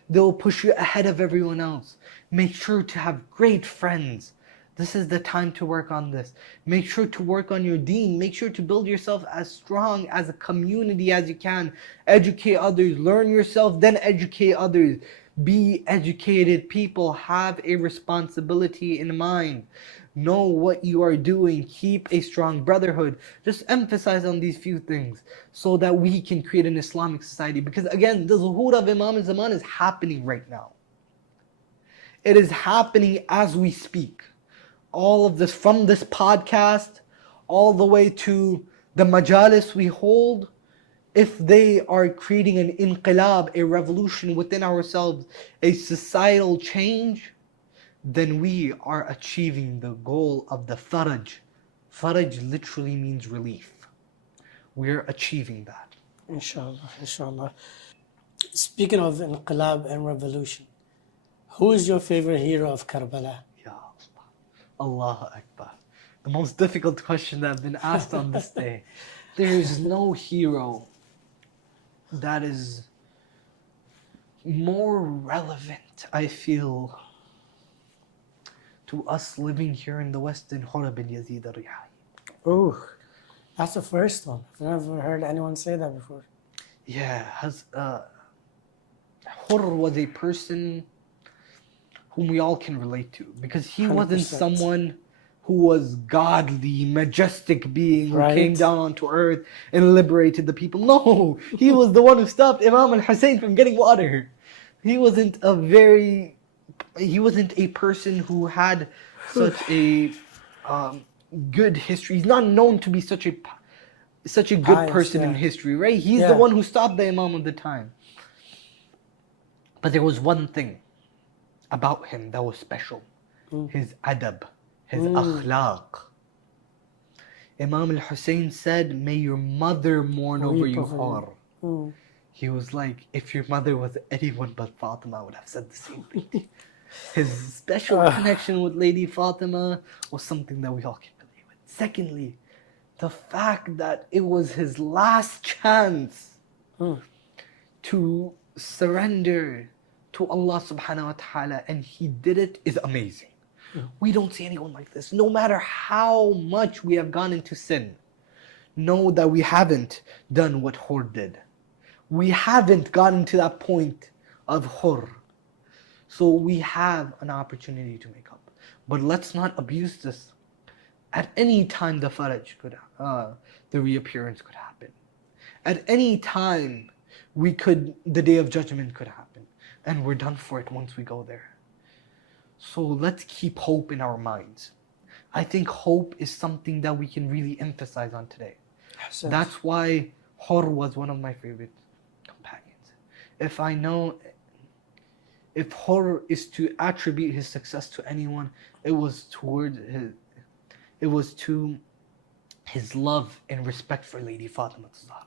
They will push you ahead of everyone else. Make sure to have great friends. This is the time to work on this. Make sure to work on your deen. Make sure to build yourself as strong as a community as you can. Educate others. Learn yourself, then educate others. Be educated people. Have a responsibility in mind. Know what you are doing. Keep a strong brotherhood. Just emphasize on these few things so that we can create an Islamic society. Because again, the zuhur of Imam al Zaman is happening right now. It is happening as we speak. All of this, from this podcast all the way to the majalis we hold, if they are creating an inqilab, a revolution within ourselves, a societal change, then we are achieving the goal of the faraj. Faraj literally means relief. We're achieving that. Inshallah, inshallah. Speaking of inqilab and revolution, who is your favorite hero of Karbala? Ya Allah. Allahu Akbar. The most difficult question that has been asked on this day. There is no hero that is more relevant, I feel, to us living here in the West than Hur bin Yazid al-Rihai. Oh, that's the first one. I've never heard anyone say that before. Yeah, Hur was a person whom we all can relate to, because he wasn't 100%. someone who was godly, majestic being who Right. came down onto earth and liberated the people. No, he was the one who stopped Imam Al-Hussein from getting water. He wasn't a person who had such a good history. He's not known to be such a good Pious, person in yeah. history, right? He's Yeah. the one who stopped the Imam of the time. But there was one thing about him that was special. His adab, his akhlaq. Imam Al-Hussein said, may your mother mourn over you, Hur. He was like, if your mother was anyone but Fatima, I would have said the same thing. His special connection with Lady Fatima was something that we all can relate with. Secondly, the fact that it was his last chance to surrender to Allah subhanahu wa ta'ala, and he did it, is amazing. We don't see anyone like this. No matter how much we have gone into sin, know that we haven't done what Hur did. We haven't gotten to that point of Hur. So we have an opportunity to make up. But let's not abuse this. At any time the faraj the reappearance could happen. At any time the day of judgment could happen. And we're done for it once we go there. So let's keep hope in our minds. I think hope is something that we can really emphasize on today. That's why Hur was one of my favorite companions. If Hur is to attribute his success to anyone, it was to his love and respect for Lady Fatima Zahra.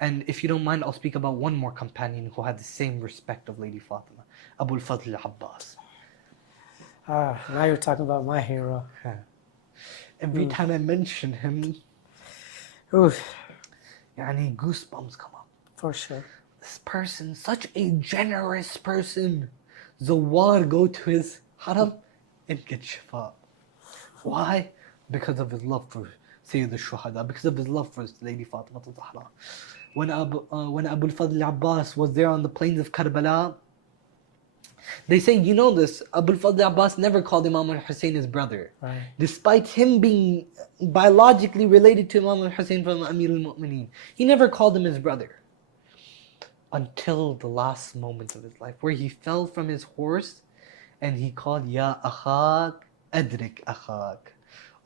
And if you don't mind, I'll speak about one more companion who had the same respect of Lady Fatima, Abu Fad Abbas. Now you're talking about my hero. Every time I mention him, Oof, goosebumps come up. for sure. This person, such a generous person. Zawar go to his haram and get shifa. Why? Because of his love for Sayyid al-Shuhada, because of his love for Lady Fatima Zahra. When Abu Fad Abbas was there on the plains of Karbala, they say, you know this, Abu Fad Abbas never called Imam Al-Hussein his brother. Right. Despite him being biologically related to Imam Al-Hussein from Amir al-Mu'mineen, he never called him his brother. Until the last moment of his life, where he fell from his horse and he called, Ya akhak, adrik akhak.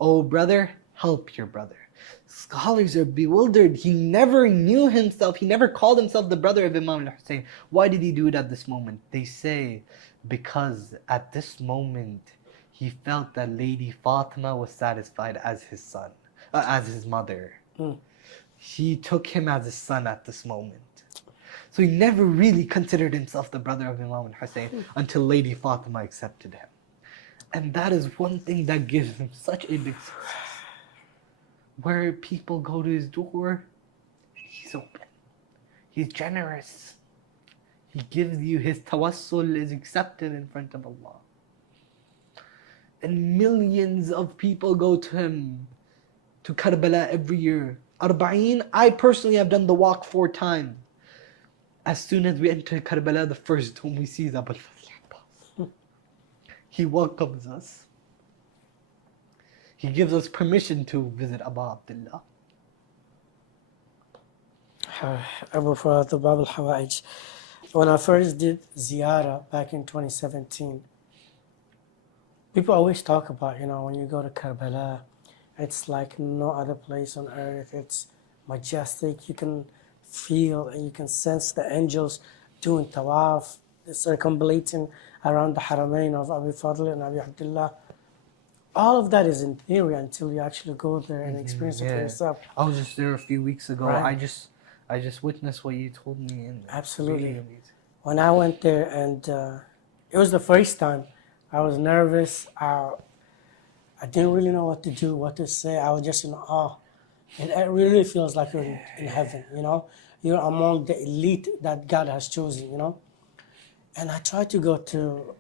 Oh brother, help your brother. Scholars are bewildered. He never knew himself. He never called himself the brother of Imam Al-Hussein. Why did he do it at this moment? They say, because at this moment, he felt that Lady Fatima was satisfied as his mother. He took him as his son at this moment. So he never really considered himself the brother of Imam Al-Hussein until Lady Fatima accepted him. And that is one thing that gives him such a big success. Where people go to his door, he's open. He's generous. He gives you his tawassul is accepted in front of Allah. And millions of people go to him, to Karbala every year. Arbaeen, I personally have done the walk 4 times. As soon as we enter Karbala, the first whom we see is Abu Fad Abbas. He welcomes us. He gives us permission to visit Abu Abdullah. Abu Fad Abbas. When I first did ziyarah back in 2017, people always talk about, when you go to Karbala, it's like no other place on earth. It's majestic. You can feel and you can sense the angels doing tawaf, circumambulating around the Haramain of Abu Fadl and Abu Abdullah. All of that is in theory until you actually go there and experience it for yourself. I was just there a few weeks ago. Right. I just witnessed what you told me. And Absolutely. Really amazing. When I went there, and it was the first time, I was nervous. I didn't really know what to do, what to say. I was just in awe. It really feels like you're in heaven, You're among the elite that God has chosen, And I tried to go to...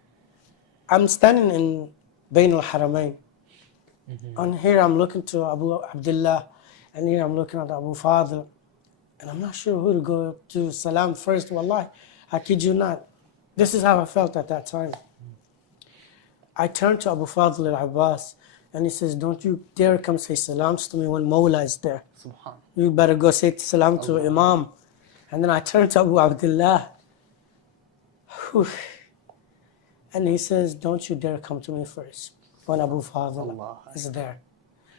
I'm standing in Bain al-Haramain. And here I'm looking to Abu Abdullah, and here I'm looking at Abu Fadl. And I'm not sure who to go to salam first, wallahi. I kid you not. This is how I felt at that time. I turned to Abu Fadl al-Abbas, and he says, don't you dare come say salams to me when Mawla is there. Subhan. You better go say salam to Imam. And then I turned to Abu Abdullah. Whew. And he says, don't you dare come to me first when Abu Fadl is there.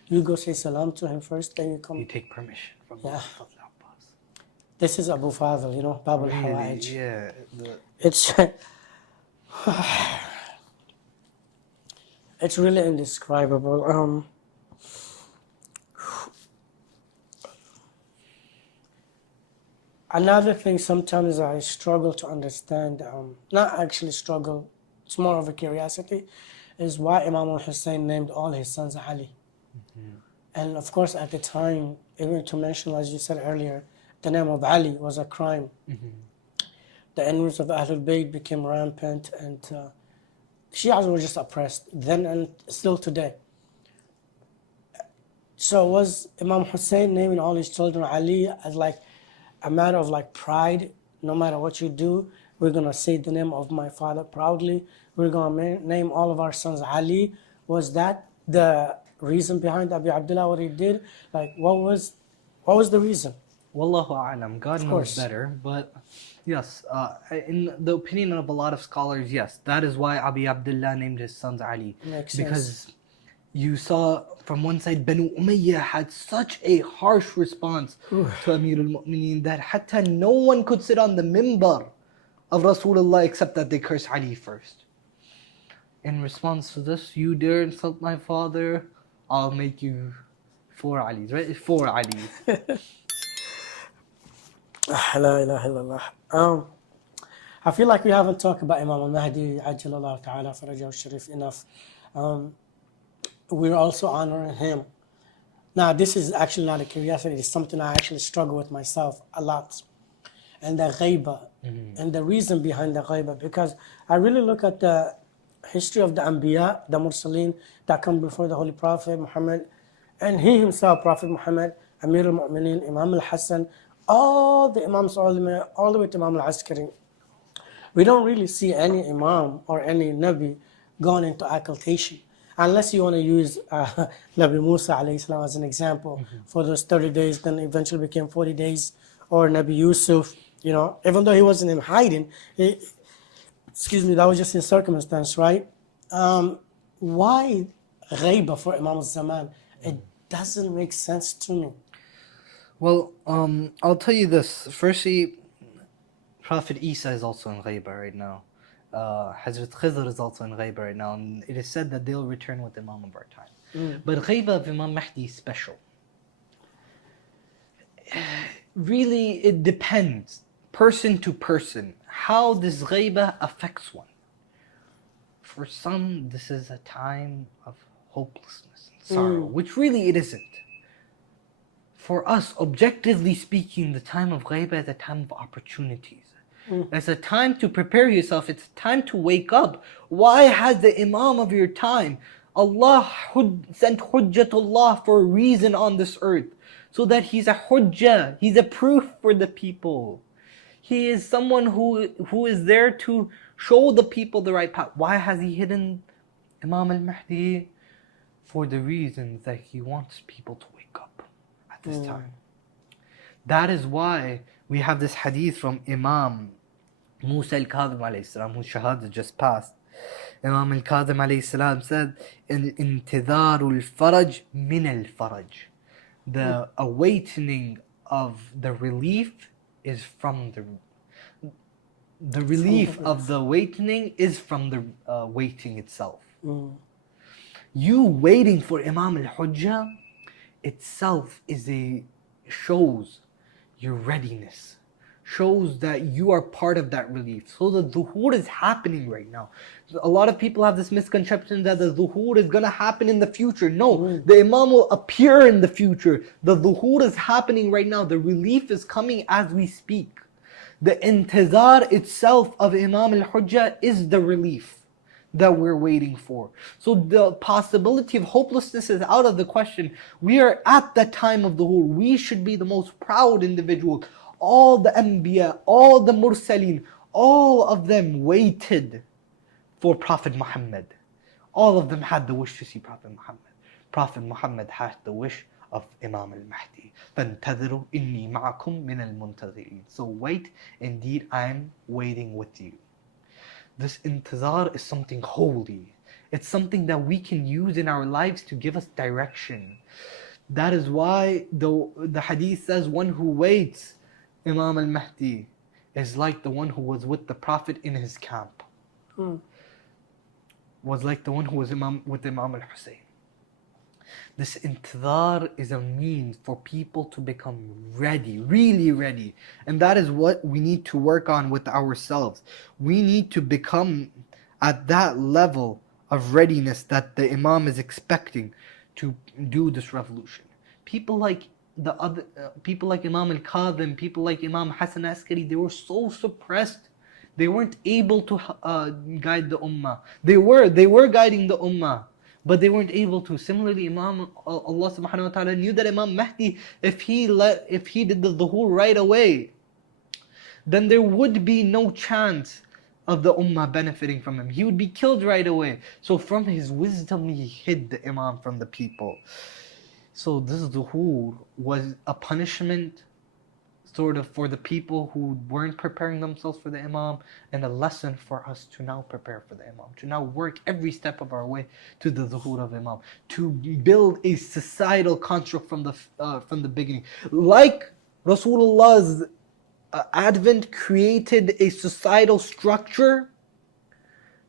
You go say salam to him first, then you come. You take permission from Abu Fad Abbas. This is Abu Fadl, Bab al-Hawa'ij. Yeah. It's really indescribable. Another thing sometimes I struggle to understand, not actually struggle, it's more of a curiosity, is why Imam Al-Hussein named all his sons Ali. And of course at the time, even to mention, as you said earlier, the name of Ali was a crime. The enemies of Ahlul Bayt became rampant, and Shias were just oppressed then and still today. So was Imam Hussein naming all his children Ali as like a matter of like pride? No matter what you do, we're going to say the name of my father proudly. We're going to name all of our sons Ali. Was that the reason behind Abu Abdullah, what he did? Like, what was the reason? Wallahu a'lam. God knows better. But yes, in the opinion of a lot of scholars, yes, that is why Abu Abdullah named his sons Ali. Makes because sense. You saw from one side, Banu Umayyah had such a harsh response to Amir al-Mu'mineen that hatta no one could sit on the mimbar of Rasulullah except that they curse Ali first. In response to this, you dare insult my father, I'll make you 4 Alis, right? 4 Alis. La ilaha illallah. I feel like we haven't talked about Imam Al-Mahdi, Ajjalallahu ta'ala farajahu sharif enough. We're also honoring him. Now, this is actually not a curiosity. It's something I actually struggle with myself a lot. And the ghaiba. And the reason behind the ghaiba. Because I really look at the history of the Anbiya, the Mursaleen, that come before the Holy Prophet Muhammad. And he himself, Prophet Muhammad, Amir al-Mu'mineen, Imam al-Hassan, all the Imams, all the way to Imam al-Askari. We don't really see any Imam or any Nabi going into occultation. Unless you want to use Nabi Musa alayhi salam as an example for those 30 days, then eventually became 40 days, or Nabi Yusuf, even though he wasn't in hiding, that was just in circumstance, right? Why ghaiba for Imam Al Zaman? It doesn't make sense to me. Well, I'll tell you this. Firstly, Prophet Isa is also in ghaiba right now. Hazrat Khidr is also in Ghaiba right now, and it is said that they'll return with Imam of our time. But Ghaiba of Imam Mahdi is special. Really, it depends, person to person, how this Ghaiba affects one. For some, this is a time of hopelessness and sorrow, which really it isn't. For us, objectively speaking, the time of Ghaiba is a time of opportunities. It's a time to prepare yourself. It's a time to wake up. Why has the Imam of your time, Allah sent Hujjatullah for a reason on this earth, so that he's a Hujjah, he's a proof for the people. He is someone who is there to show the people the right path. Why has he hidden Imam Al-Mahdi? For the reasons that he wants people to wake up at this time. That is why we have this hadith from Imam Musa al-Kadhim alayhi salam, whose Shahada just passed. Imam al-Kadhim alayhi salam said, "Intidharul faraj min al-faraj." The awakening of the relief is from the relief of the awakening is from the waiting itself. You waiting for Imam al-Hujjah itself shows your readiness, shows that you are part of that relief. So the dhuhur is happening right now. A lot of people have this misconception that the dhuhur is going to happen in the future. No, the Imam will appear in the future. The dhuhur is happening right now. The relief is coming as we speak. The intizar itself of Imam al-Hujjah is the relief that we're waiting for. So the possibility of hopelessness is out of the question. We are at the time of dhuhur. We should be the most proud individual. All the Anbiya, all the Mursaleen, all of them waited for Prophet Muhammad. All of them had the wish to see Prophet Muhammad. Prophet Muhammad had the wish of Imam Al-Mahdi. فَانْتَظِرُوا إِنِّي مَعَكُمْ مِنَ الْمُنْتَظِرِينَ. So wait, indeed I am waiting with you. This intizar is something holy. It's something that we can use in our lives to give us direction. That is why the hadith says one who waits Imam Al-Mahdi is like the one who was with the Prophet in his camp. Was like the one who was with Imam Al-Hussein. This intidhar is a means for people to become ready, really ready. And that is what we need to work on with ourselves. We need to become at that level of readiness that the Imam is expecting to do this revolution. People like Imam Al-Kadhim, people like Imam Hassan Askari, they were so suppressed. They weren't able to guide the Ummah. They were guiding the Ummah, but they weren't able to. Similarly, Allah subhanahu wa ta'ala knew that Imam Mahdi, if he did the dhuhur right away, then there would be no chance of the Ummah benefiting from him. He would be killed right away. So from his wisdom, he hid the Imam from the people. So this dhuhur was a punishment sort of for the people who weren't preparing themselves for the Imam, and a lesson for us to now prepare for the Imam, to now work every step of our way to the dhuhur of Imam, to build a societal construct from the beginning. Like Rasulullah's advent created a societal structure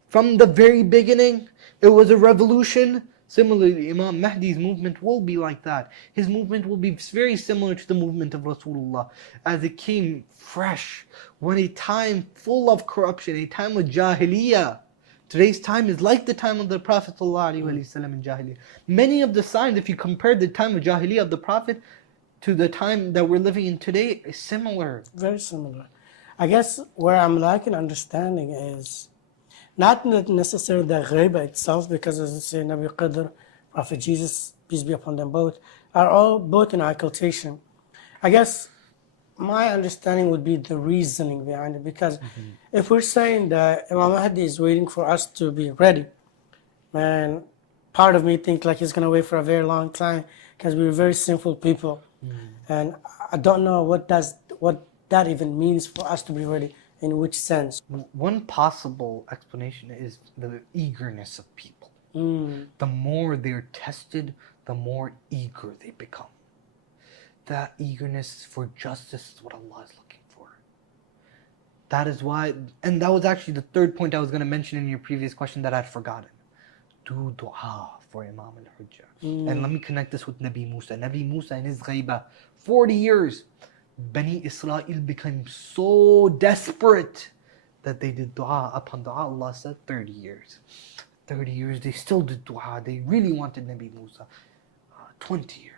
from the very beginning, it was a revolution. Similarly, Imam Mahdi's movement will be like that. His movement will be very similar to the movement of Rasulullah, as it came fresh, when a time full of corruption, a time of Jahiliyyah. Today's time is like the time of the Prophet ﷺ in Jahiliyyah. Many of the signs, if you compare the time of Jahiliyyah of the Prophet to the time that we're living in today, is similar. Very similar. I guess where I'm lacking understanding is not necessarily the ghaiba itself, because as I say, Nabi Qadr, Prophet Jesus, peace be upon them both, are all both in occultation. I guess my understanding would be the reasoning behind it, because if we're saying that Imam Mahdi is waiting for us to be ready, and part of me thinks like he's going to wait for a very long time, because we're very sinful people. And I don't know what that even means for us to be ready. In which sense? One possible explanation is the eagerness of people. The more they're tested, the more eager they become. That eagerness for justice is what Allah is looking for. That is why, and that was actually the third point I was going to mention in your previous question that I'd forgotten. Do dua for Imam al-Hujjah. And let me connect this with Nabi Musa. Nabi Musa in his ghaiba, 40 years, Bani Israel became so desperate that they did dua upon dua. Allah said 30 years. 30 years, they still did dua. They really wanted Nabi Musa. 20 years.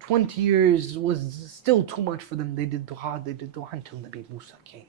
20 years was still too much for them. They did dua until Nabi Musa came.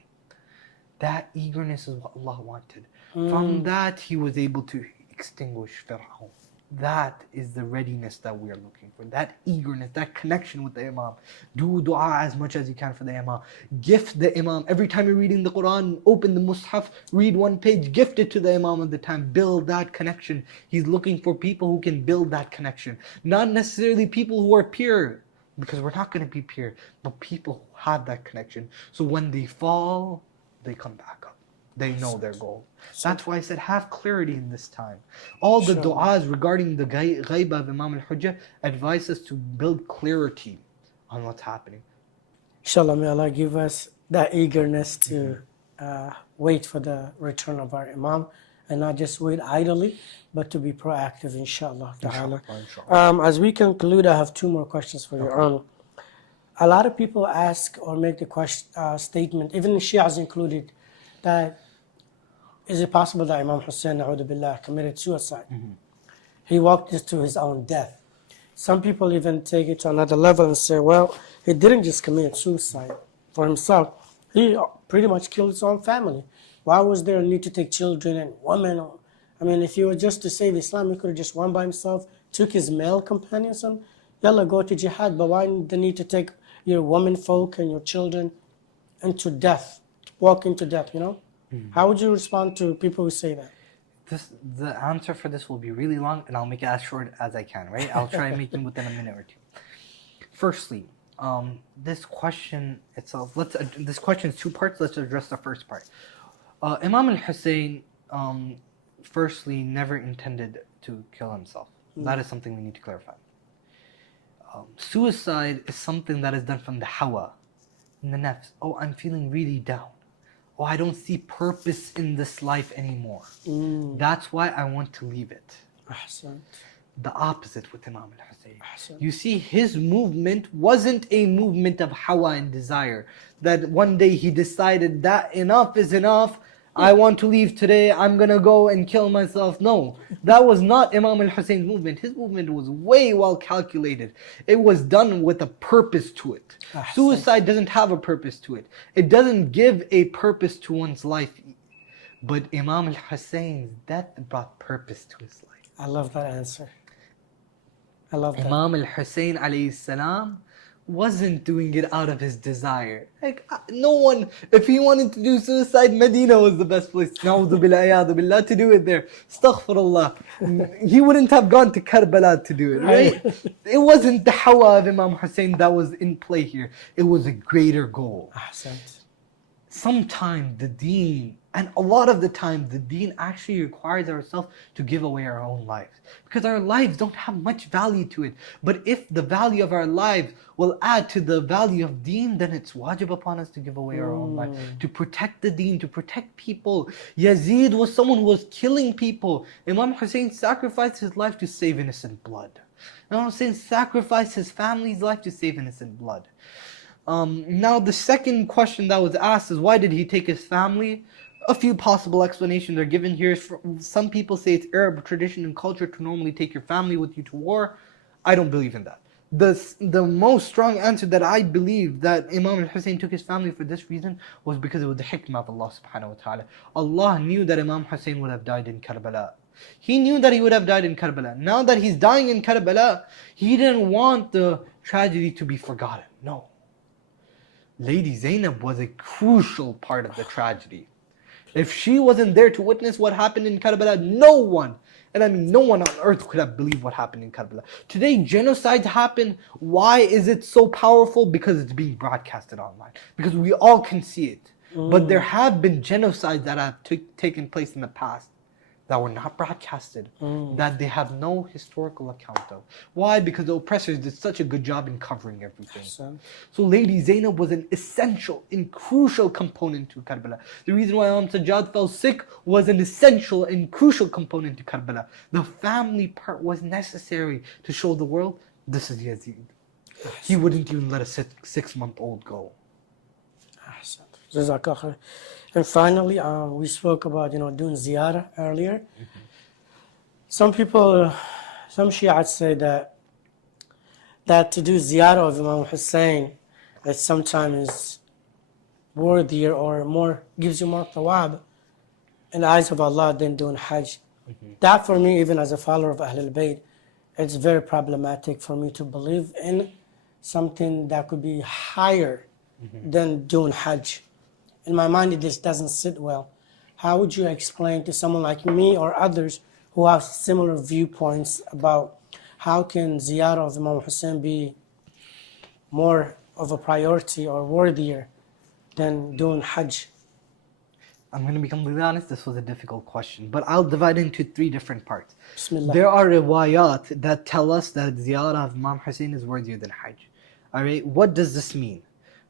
That eagerness is what Allah wanted. From that, He was able to extinguish Fir'aun. That is the readiness that we are looking for. That eagerness, that connection with the Imam. Do dua as much as you can for the Imam. Gift the Imam. Every time you're reading the Quran, open the Mus'haf, read one page, gift it to the Imam at the time. Build that connection. He's looking for people who can build that connection. Not necessarily people who are pure, because we're not going to be pure, but people who have that connection. So when they fall, they come back up. They know their goal. That's why I said have clarity in this time. All the du'as regarding the ghaiba of Imam al-Hujjah advise us to build clarity on what's happening. Inshallah, may Allah give us that eagerness to wait for the return of our Imam and not just wait idly, but to be proactive, inshallah. As we conclude, I have two more questions for your Honor. A lot of people ask or make the statement, even Shias included, that is it possible that Imam Hussein committed suicide? He walked to his own death. Some people even take it to another level and say, well, he didn't just commit suicide for himself. He pretty much killed his own family. Why was there a need to take children and women? I mean, if he was just to save Islam, he could have just won by himself, took his male companions and yalla, go to jihad. But why the need to take your women folk and your children into death, walk into death, you know? How would you respond to people who say that? The answer for this will be really long, and I'll make it as short as I can, right? I'll try and make them within a minute or two. Firstly, this question itself, this question is two parts. Let's address the first part. Imam Al-Hussein, firstly, never intended to kill himself. That is something we need to clarify. Suicide is something that is done from the hawa, in the nafs. Oh, I'm feeling really down. Oh, I don't see purpose in this life anymore. That's why I want to leave it. The opposite with Imam Al-Hussein. You see, his movement wasn't a movement of hawa and desire. That one day he decided that enough is enough. I want to leave today. I'm going to go and kill myself. No, that was not Imam Al-Hussein's movement. His movement was way well calculated. It was done with a purpose to it. Suicide doesn't have a purpose to it. It doesn't give a purpose to one's life. But Imam Al-Hussein's death brought purpose to his life. I love that answer. I love that. Imam Al-Hussein alayhi salam wasn't doing it out of his desire. Like, no one, if he wanted to do suicide, Medina was the best place. Na'udhu billah to do it there. Astaghfirullah. He wouldn't have gone to Karbala to do it, right? It wasn't the hawa of Imam Hussein that was in play here. It was a greater goal. Sometimes the deen, and a lot of the time, the deen actually requires ourselves to give away our own lives. Because our lives don't have much value to it. But if the value of our lives will add to the value of deen, then it's wajib upon us to give away our own life. To protect the deen, to protect people. Yazid was someone who was killing people. Imam Hussein sacrificed his life to save innocent blood. Imam Hussein sacrificed his family's life to save innocent blood. Now the second question that was asked is, why did he take his family? A few possible explanations are given here. Some people say it's Arab tradition and culture to normally take your family with you to war. I don't believe in that. The most strong answer that I believe that Imam Al-Hussein took his family for this reason was because it was the hikmah of Allah subhanahu wa ta'ala. Allah knew that Imam Hussein would have died in Karbala. He knew that he would have died in Karbala. Now that he's dying in Karbala, he didn't want the tragedy to be forgotten. No. Lady Zainab was a crucial part of the tragedy. If she wasn't there to witness what happened in Karbala, no one, and I mean no one on earth could have believed what happened in Karbala. Today, genocides happen. Why is it so powerful? Because it's being broadcasted online. Because we all can see it. But there have been genocides that have taken place in the past that were not broadcasted, that they have no historical account of. Why? Because the oppressors did such a good job in covering everything. So Lady Zainab was an essential and crucial component to Karbala. The reason why Imam Sajjad fell sick was an essential and crucial component to Karbala. The family part was necessary to show the world, this is Yazid. He wouldn't even let a 6-month-old go. And finally, we spoke about doing ziyarah earlier. Some people, some Shiites say that to do ziyarah of Imam Al-Hussein, that sometimes is worthier or more gives you more thawab in the eyes of Allah than doing Hajj. That for me, even as a follower of Ahlul Bayt, it's very problematic for me to believe in something that could be higher than doing Hajj. In my mind, this doesn't sit well. How would you explain to someone like me or others who have similar viewpoints about how can ziyarah of Imam Hussein be more of a priority or worthier than doing Hajj? I'm going to be completely honest, this was a difficult question, but I'll divide it into 3 different parts. Bismillah. There are riwayat that tell us that ziyarah of Imam Hussein is worthier than Hajj. Alright, what does this mean?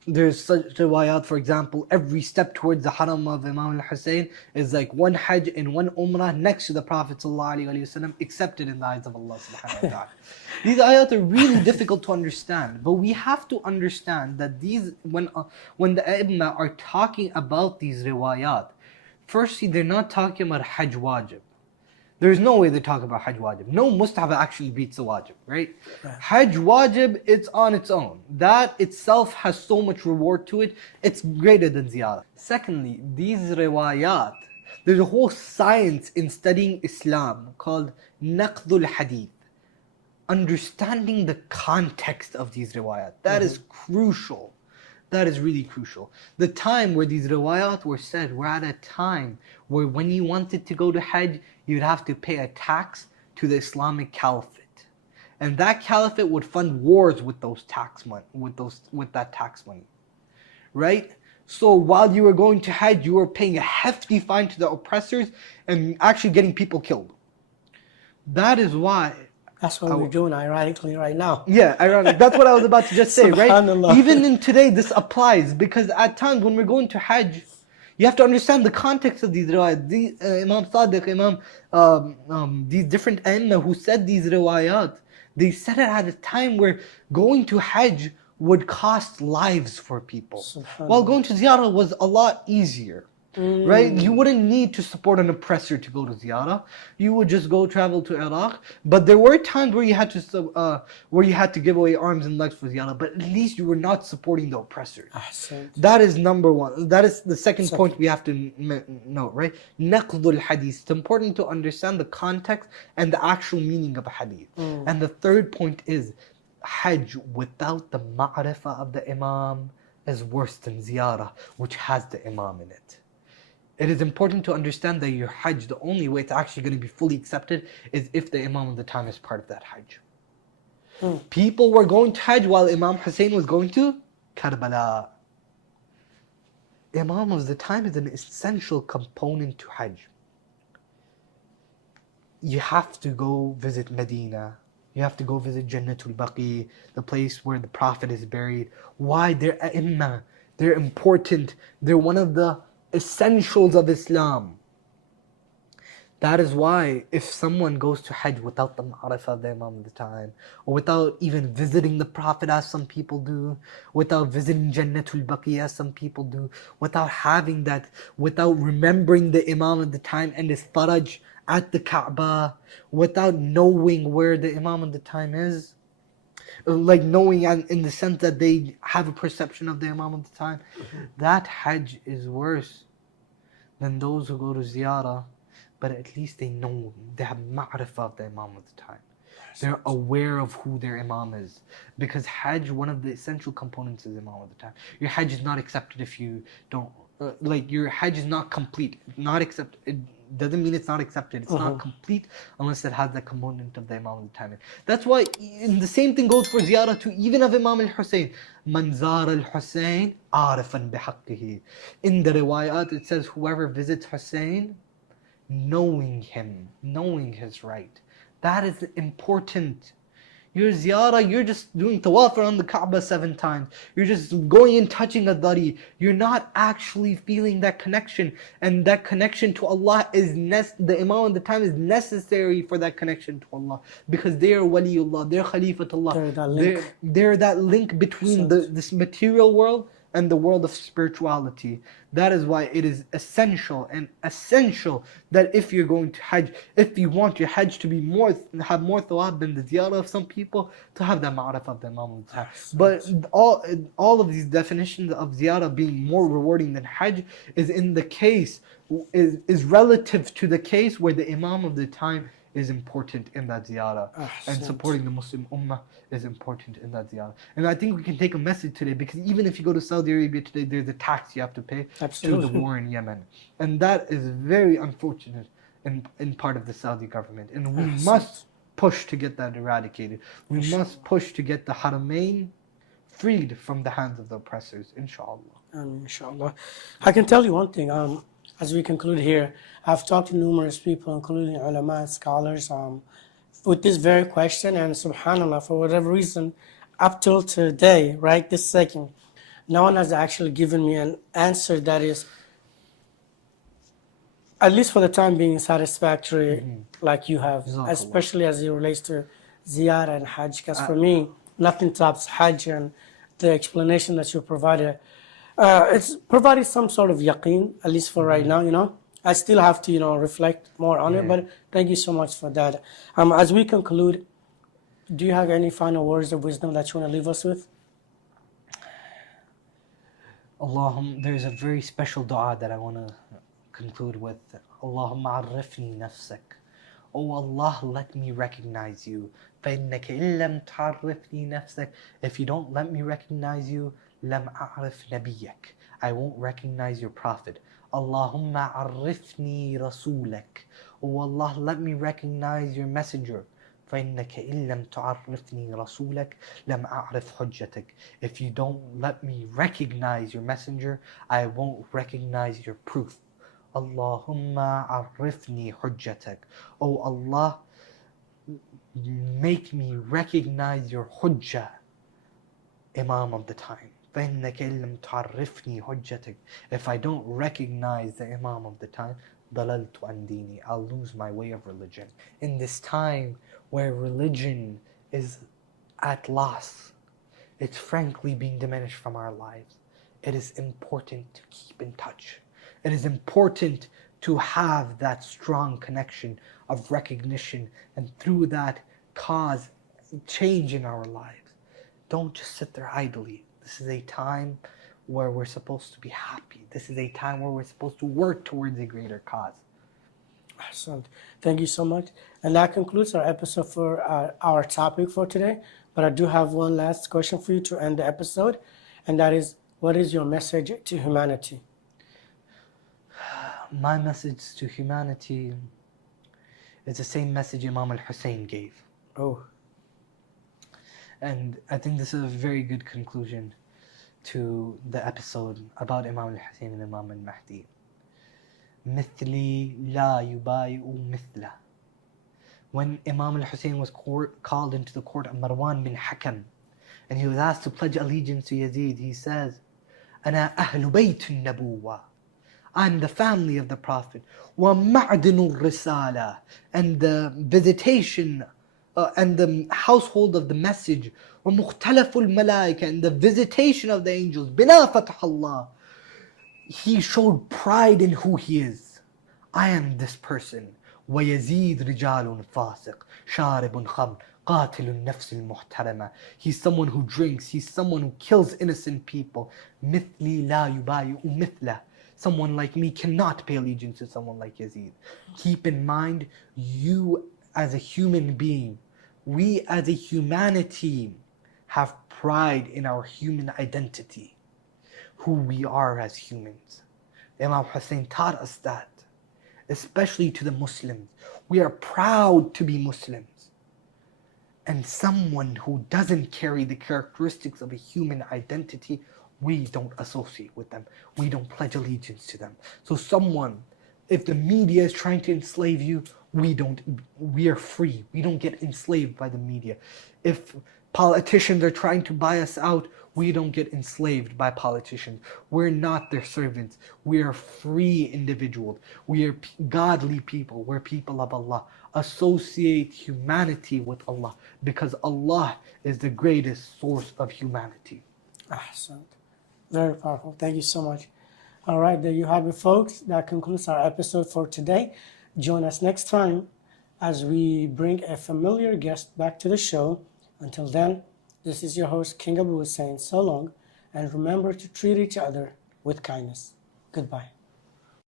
There's such riwayat, for example, every step towards the haram of Imam Al-Hussein is like 1 Hajj and 1 Umrah next to the Prophet ﷺ, accepted in the eyes of Allah subhanahu wa ta'ala. These ayat are really difficult to understand, but we have to understand that these, when the A'immah are talking about these riwayat, firstly, they're not talking about Hajj wajib. There's no way they talk about Hajj wajib. No mustahab actually beats the wajib, right? Hajj wajib, it's on its own. That itself has so much reward to it, it's greater than ziyarah. Secondly, these riwayat, there's a whole science in studying Islam called naqdul hadith. Understanding the context of these riwayat. That is crucial. That is really crucial. The time where these riwayat were said, we're at a time where when you wanted to go to Hajj, you'd have to pay a tax to the Islamic caliphate. And that caliphate would fund wars with those tax money, with that tax money. Right? So while you were going to Hajj, you were paying a hefty fine to the oppressors and actually getting people killed. That is why. That's what we're doing ironically right now. Yeah, ironic. That's what I was about to just say, right? Subhanallah. Even in today, this applies because at times when we're going to Hajj, you have to understand the context of these riwayat. Imam Sadiq, these different A'immah who said these riwayat, they said it at a time where going to Hajj would cost lives for people. While going to ziyarah was a lot easier. Right? You wouldn't need to support an oppressor to go to ziyarah. You would just go travel to Iraq. But there were times where you had to give away arms and legs for ziyarah. But at least you were not supporting the oppressors. That is number one. That is the second point we have to note, right? Naqdul hadith. It's important to understand the context and the actual meaning of a hadith. And the third point is Hajj without the ma'rifah of the Imam is worse than ziyarah, which has the Imam in it. It is important to understand that your Hajj, the only way it's actually going to be fully accepted is if the Imam of the time is part of that Hajj. People were going to Hajj while Imam Hussein was going to Karbala. Imam of the time is an essential component to Hajj. You have to go visit Medina. You have to go visit Jannatul Baqi, the place where the Prophet is buried. Why? They're A'immah. They're important. They're one of the essentials of Islam. That is why if someone goes to Hajj without the ma'rifah of the Imam of the time, or without even visiting the Prophet as some people do, without visiting Jannatul Baqi as some people do, without having that, without remembering the Imam of the time and his faraj at the Kaaba, without knowing where the Imam of the time is, like knowing in the sense that they have a perception of the Imam of the time, that Hajj is worse than those who go to ziyarah, but at least they know, they have ma'rifah of the Imam of the time. They're aware of who their Imam is. Because Hajj, one of the essential components is Imam of the time. Your Hajj is not accepted if you don't, your Hajj is not complete, not accepted. It doesn't mean it's not accepted. It's not complete unless it has the component of the Imam of the time. That's why the same thing goes for ziyarah to even of Imam Al-Hussein. Man zara Al-Hussein arifan bihaqqihi. In the riwayat it says whoever visits Hussein knowing him, knowing his right. That is important. Your ziyarah, you're just doing tawaf around the Kaaba 7 times. You're just going and touching a dari. You're not actually feeling that connection. And that connection to Allah is the Imam at the time is necessary for that connection to Allah. Because they are waliullah, they're khalifatullah. They're that link. They're that link between this material world and the world of spirituality. That is why it is essential that if you're going to Hajj, if you want your Hajj to be have more thawab than the ziyarah of some people, to have the ma'rifah of the Imam al. But all of these definitions of ziyarah being more rewarding than Hajj is in the case, is relative to the case where the Imam of the time is important in that ziyarah, and supporting the Muslim Ummah is important in that ziyarah. And I think we can take a message today, because even if you go to Saudi Arabia today, there's a tax you have to pay to the war in Yemen, and that is very unfortunate in part of the Saudi government. And we must push to get that eradicated. We must push to get the Haramain freed from the hands of the oppressors, inshallah. Inshallah. I can tell you one thing. As we conclude here, I've talked to numerous people, including ulama, scholars, with this very question, and subhanAllah, for whatever reason, up till today, right this second, no one has actually given me an answer that is, at least for the time being, satisfactory, like you have, especially as it relates to ziyarah and Hajj. Because for me, nothing tops Hajj, and the explanation that you provided. It's provided some sort of yaqeen, at least for right now, I still have to, reflect more on it, but thank you so much for that. As we conclude, do you have any final words of wisdom that you want to leave us with? There's a very special dua that I want to conclude with. Allahumma arifni nafsak. Oh Allah, let me recognize you. فَإِنَّكَ إِن لَمْ تَعْرِفْنِي نَفْسَكَ. If you don't let me recognize you, لَمْ أَعْرِفْ نَبِيَّكَ. I won't recognize your prophet. Allahumma arifni rasulak. Oh Allah, let me recognize your messenger. فَإِنَّكَ إِن لَمْ تُعَرِّفْنِي رَسُولَكَ لَمْ أَعْرِفْ حُجَّتَكَ. If you don't let me recognize your messenger, I won't recognize your proof. Allahumma arifni hujjatak. Oh Allah, make me recognize your hujjah, Imam of the time. فَإِنَّكَ إِن لَمْ تُعَرِّفْنِي حُجَّتَكَ. If I don't recognize the Imam of the time, ضَلَلْتُ عَنْ دِينِي. I'll lose my way of religion. In this time where religion is at loss, it's frankly being diminished from our lives, it is important to keep in touch. It is important to have that strong connection of recognition, and through that cause change in our lives. Don't just sit there idly. This is a time where we're supposed to be happy. This is a time where we're supposed to work towards a greater cause. Excellent. Thank you so much. And that concludes our episode for our topic for today. But I do have one last question for you to end the episode, and that is, what is your message to humanity? My message to humanity is the same message Imam Al-Hussein gave. Oh. And I think this is a very good conclusion to the episode about Imam Al-Hussein and Imam Al-Mahdi. مثلي لا يبايع مثله. When Imam Al-Hussein was called into the court of Marwan bin Hakam, and he was asked to pledge allegiance to Yazid, he says, أنا أهل بيت النبوة. I'm the family of the Prophet. وَمَعْدِنُ الرِّسَالَةِ. And the visitation and the household of the message. وَمُخْتَلَفُ الْمَلَائِكَةِ. And the visitation of the angels. بِلَا فَتْحَ اللَّهِ. He showed pride in who he is. I am this person. وَيَزِيدْ رِجَالٌ فَاسِقٌ شَارِبٌ خَمْرٌ قَاتِلُ النَّفْسِ الْمُحْتَرَمَةِ. He's someone who drinks. He's someone who kills innocent people. مِثْلِي لَا يُبَايِعُ مِثْلَهُ. Someone like me cannot pay allegiance to someone like Yazid. Keep in mind, you as a human being, we as a humanity have pride in our human identity, who we are as humans. Imam Hussein taught us that, especially to the Muslims. We are proud to be Muslims. And someone who doesn't carry the characteristics of a human identity, we don't associate with them. We don't pledge allegiance to them. So someone, If the media is trying to enslave you, we are free. We don't get enslaved by the media. If politicians are trying to buy us out, we don't get enslaved by politicians. We're not their servants. We are free individuals. We are godly people. We're people of Allah. Associate humanity with Allah, because Allah is the greatest source of humanity. Ahsan. Very powerful. Thank you so much. All right, there you have it, folks. That concludes our episode for today. Join us next time as we bring a familiar guest back to the show. Until then, this is your host, King Abu, saying so long, and remember to treat each other with kindness. Goodbye.